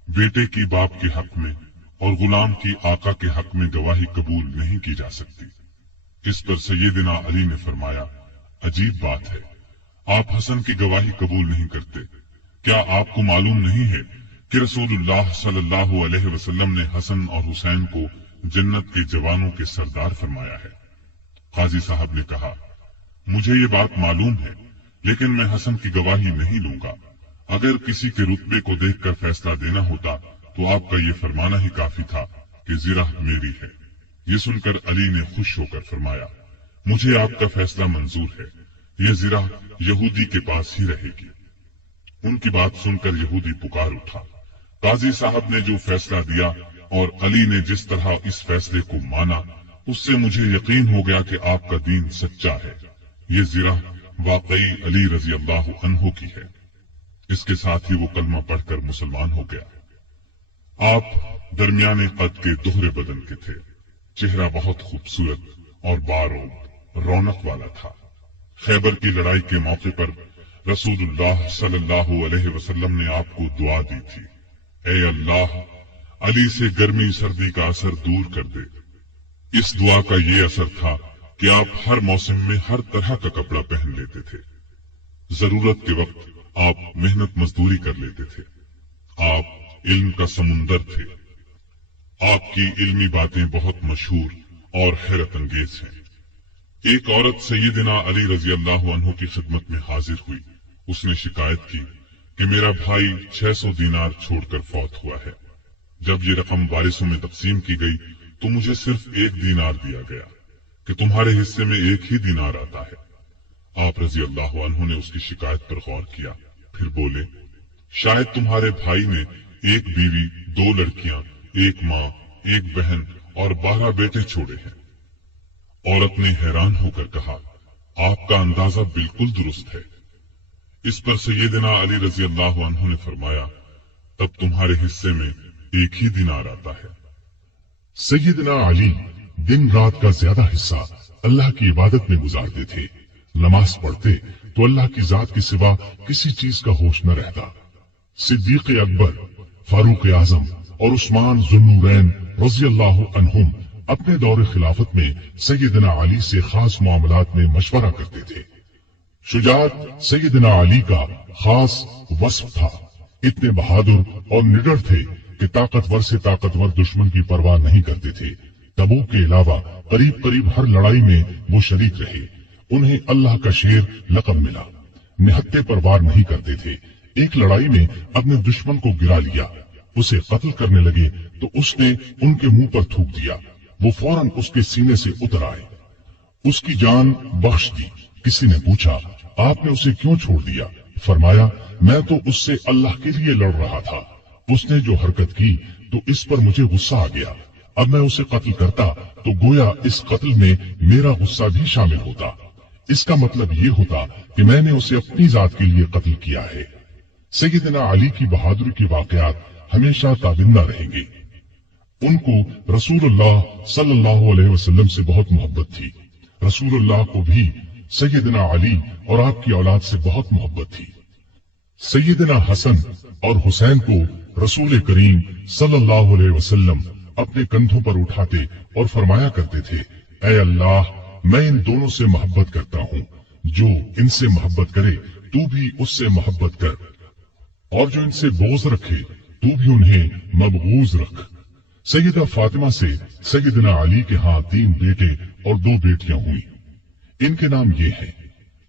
बेटे की बाप के हक में और गुलाम की आका के हक में गवाही कबूल नहीं की जा सकती। इस पर सैयदना अली ने फरमाया, अजीब बात है, आप हसन की गवाही कबूल नहीं करते। क्या आपको मालूम नहीं है कि रसूलुल्लाह सल्लल्लाहु अलैहि वसल्लम ने हसन और हुसैन को जन्नत के जवानों के सरदार फरमाया है? काजी साहब ने कहा, मुझे ये बात मालूम है, लेकिन मैं हसन की गवाही नहीं लूंगा। अगर किसी के रुतबे को देखकर फैसला देना होता तो आपका ये फरमाना ही काफी था कि जिराह मेरी है। ये सुनकर अली ने खुश होकर फरमाया, मुझे आपका फैसला मंजूर है, यह जिराह यहूदी के पास ही रहेगी। उनकी बात सुनकर यहूदी पुकार उठा। काजी साहब ने जो फैसला दिया और अली ने जिस तरह इस फैसले को माना, उससे मुझे यकीन हो गया कि आपका दीन सच्चा है। ये जिराह वाकई अली रजी अल्लाह अन्हु की है। इसके साथ ही वो कलमा पढ़कर मुसलमान हो गया। आप दरमियाने कद के दोहरे बदन के थे। चेहरा बहुत खूबसूरत और बारोब रौनक वाला था। खैबर की लड़ाई के मौके पर रसूलुल्लाह सल्लल्लाहु अलैहि वसल्लम ने आपको दुआ दी थी, ऐ अल्लाह, अली से गर्मी सर्दी का असर दूर कर दे। इस दुआ का ये असर था कि आप हर मौसम में हर तरह का कपड़ा पहन लेते थे। जरूरत के वक्त आप मेहनत मजदूरी कर लेते थे। आप इल्म का समुंदर थे। आपकी इल्मी बातें बहुत मशहूर और हैरत अंगेज हैं। एक औरत सैयदना अली रजी अल्लाह अन्हु की खिदमत में हाजिर हुई। उसने शिकायत की कि मेरा भाई 600 दीनार छोड़कर फौत हुआ है। जब ये रकम वारिसों में तकसीम की गई तो मुझे सिर्फ 1 दीनार दिया गया कि तुम्हारे हिस्से में 1 ही दीनार आता है। आप रजी अल्लाह अन्हु ने उसकी शिकायत पर गौर किया, फिर बोले, शायद तुम्हारे भाई ने 1 बीवी, 2 लड़कियां, 1 माँ, 1 बहन और 12 बेटे छोड़े हैं। औरत ने हैरान होकर कहा, आपका अंदाजा बिल्कुल दुरुस्त है। इस पर सैयदना अली रजी अल्लाह अन्हु ने फरमाया, तब तुम्हारे हिस्से में एक ही दिनार आता है। सैयदना अली दिन रात का ज्यादा हिस्सा अल्लाह की इबादत में गुजारते थे। नमाज पढ़ते तो अल्लाह की जात के सिवा किसी चीज का होश न रहता। सिद्दीक अकबर, फारूक आजम और उस्मान जुन्नूरैन रजी अल्लाह अन्हुम अपने दौर खिलाफत में सैयदना अली से खास मामलात में मशवरा करते थे। शुजाअत सैयदना अली का खास वस्फ था। इतने बहादुर और निडर थे कि ताकतवर से ताकतवर दुश्मन की परवाह नहीं करते थे। तबूक के अलावा करीब करीब हर लड़ाई में वो शरीक रहे। उन्हें अल्लाह का शेर लक़ब मिला। निहत्ते पर वार नहीं करते थे। एक लड़ाई में अपने दुश्मन को गिरा लिया, उसे कत्ल करने लगे तो उसने उनके मुंह पर थूक दिया। वो फौरन उसके सीने से उतर आए, उसकी जान बख्श दी। किसी ने पूछा, आपने उसे क्यों छोड़ दिया? फरमाया, मैं तो उससे अल्लाह के लिए लड़ रहा था। उसने जो हरकत की तो इस पर मुझे गुस्सा आ गया। अब मैं उसे कत्ल करता तो गोया इस कत्ल में मेरा गुस्सा भी शामिल होता। इसका मतलब ये होता कि मैंने उसे अपनी जात के लिए कत्ल किया है। सैयदना अली की बहादुरी के वाकयात हमेशा ताबिंदा रहेंगे। उनको रसूलुल्लाह सल्लल्लाहु अलैहि वसल्लम से बहुत मोहब्बत थी। रसूलुल्लाह को भी सैयदना अली और आपकी औलाद से बहुत मोहब्बत थी। सैयदना हसन और हुसैन को रसूल करीम सल्लल्लाहु अलैहि वसल्लम अपने कंधों पर उठाते और फरमाया करते थे, ऐ अल्लाह, मैं इन दोनों से मोहब्बत करता हूँ। जो इनसे मोहब्बत करे तू भी उससे मोहब्बत कर, और जो इनसे बोझ रखे तू भी उन्हें मबगूज रख। सैयदा फातिमा से सैयदना अली के यहाँ 3 बेटे और 2 बेटियां हुई। इनके नाम ये हैं,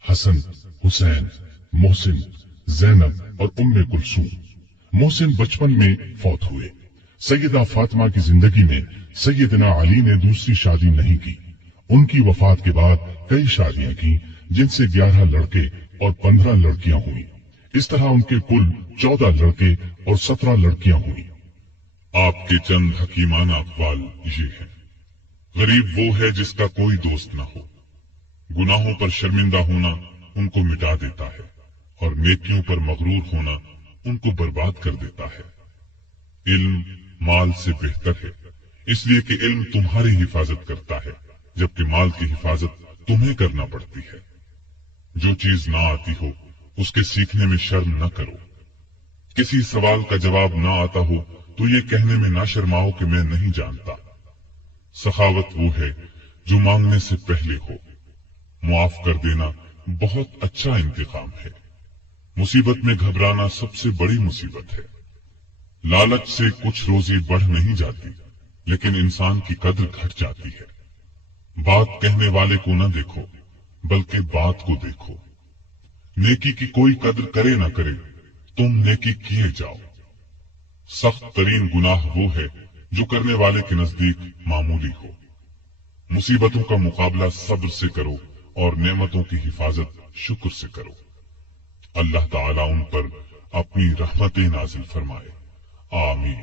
हसन, हुसैन, मोहसिन, जैनब और उम्मे कुलसूम। मोहसिन बचपन में फौत हुए। सैयदा फातिमा की जिंदगी में सैयदना अली ने दूसरी शादी नहीं की। उनकी वफात के बाद कई शादियां की, जिनसे 11 लड़के और 15 लड़कियां हुई। इस तरह उनके कुल 14 लड़के और 17 लड़कियां हुई। आपके चंद हकीमाना अक़वाल ये हैं, गरीब वो है जिसका कोई दोस्त न हो। गुनाहों पर शर्मिंदा होना उनको मिटा देता है, और नेकियों पर मगरूर होना उनको बर्बाद कर देता है। इल्म माल से बेहतर है, इसलिए कि इल्म तुम्हारी हिफाजत करता है, जबकि माल की हिफाजत तुम्हें करना पड़ती है। जो चीज ना आती हो उसके सीखने में शर्म न करो। किसी सवाल का जवाब ना आता हो तो ये कहने में ना शर्माओ कि मैं नहीं जानता। सखावत वो है जो मांगने से पहले हो। मुआफ कर देना बहुत अच्छा इंतकाम है। मुसीबत में घबराना सबसे बड़ी मुसीबत है। लालच से कुछ रोजी बढ़ नहीं जाती, लेकिन इंसान की कद्र घट जाती है। बात कहने वाले को न देखो, बल्कि बात को देखो। नेकी की कोई कद्र करे ना करे, तुम नेकी किए जाओ। सख्त तरीन गुनाह वो है जो करने वाले के नजदीक मामूली हो। मुसीबतों का मुकाबला सब्र से करो और नेमतों की हिफाजत शुक्र से करो। अल्लाह ताला उन पर अपनी रहमतें नाजिल फरमाए। आमीन।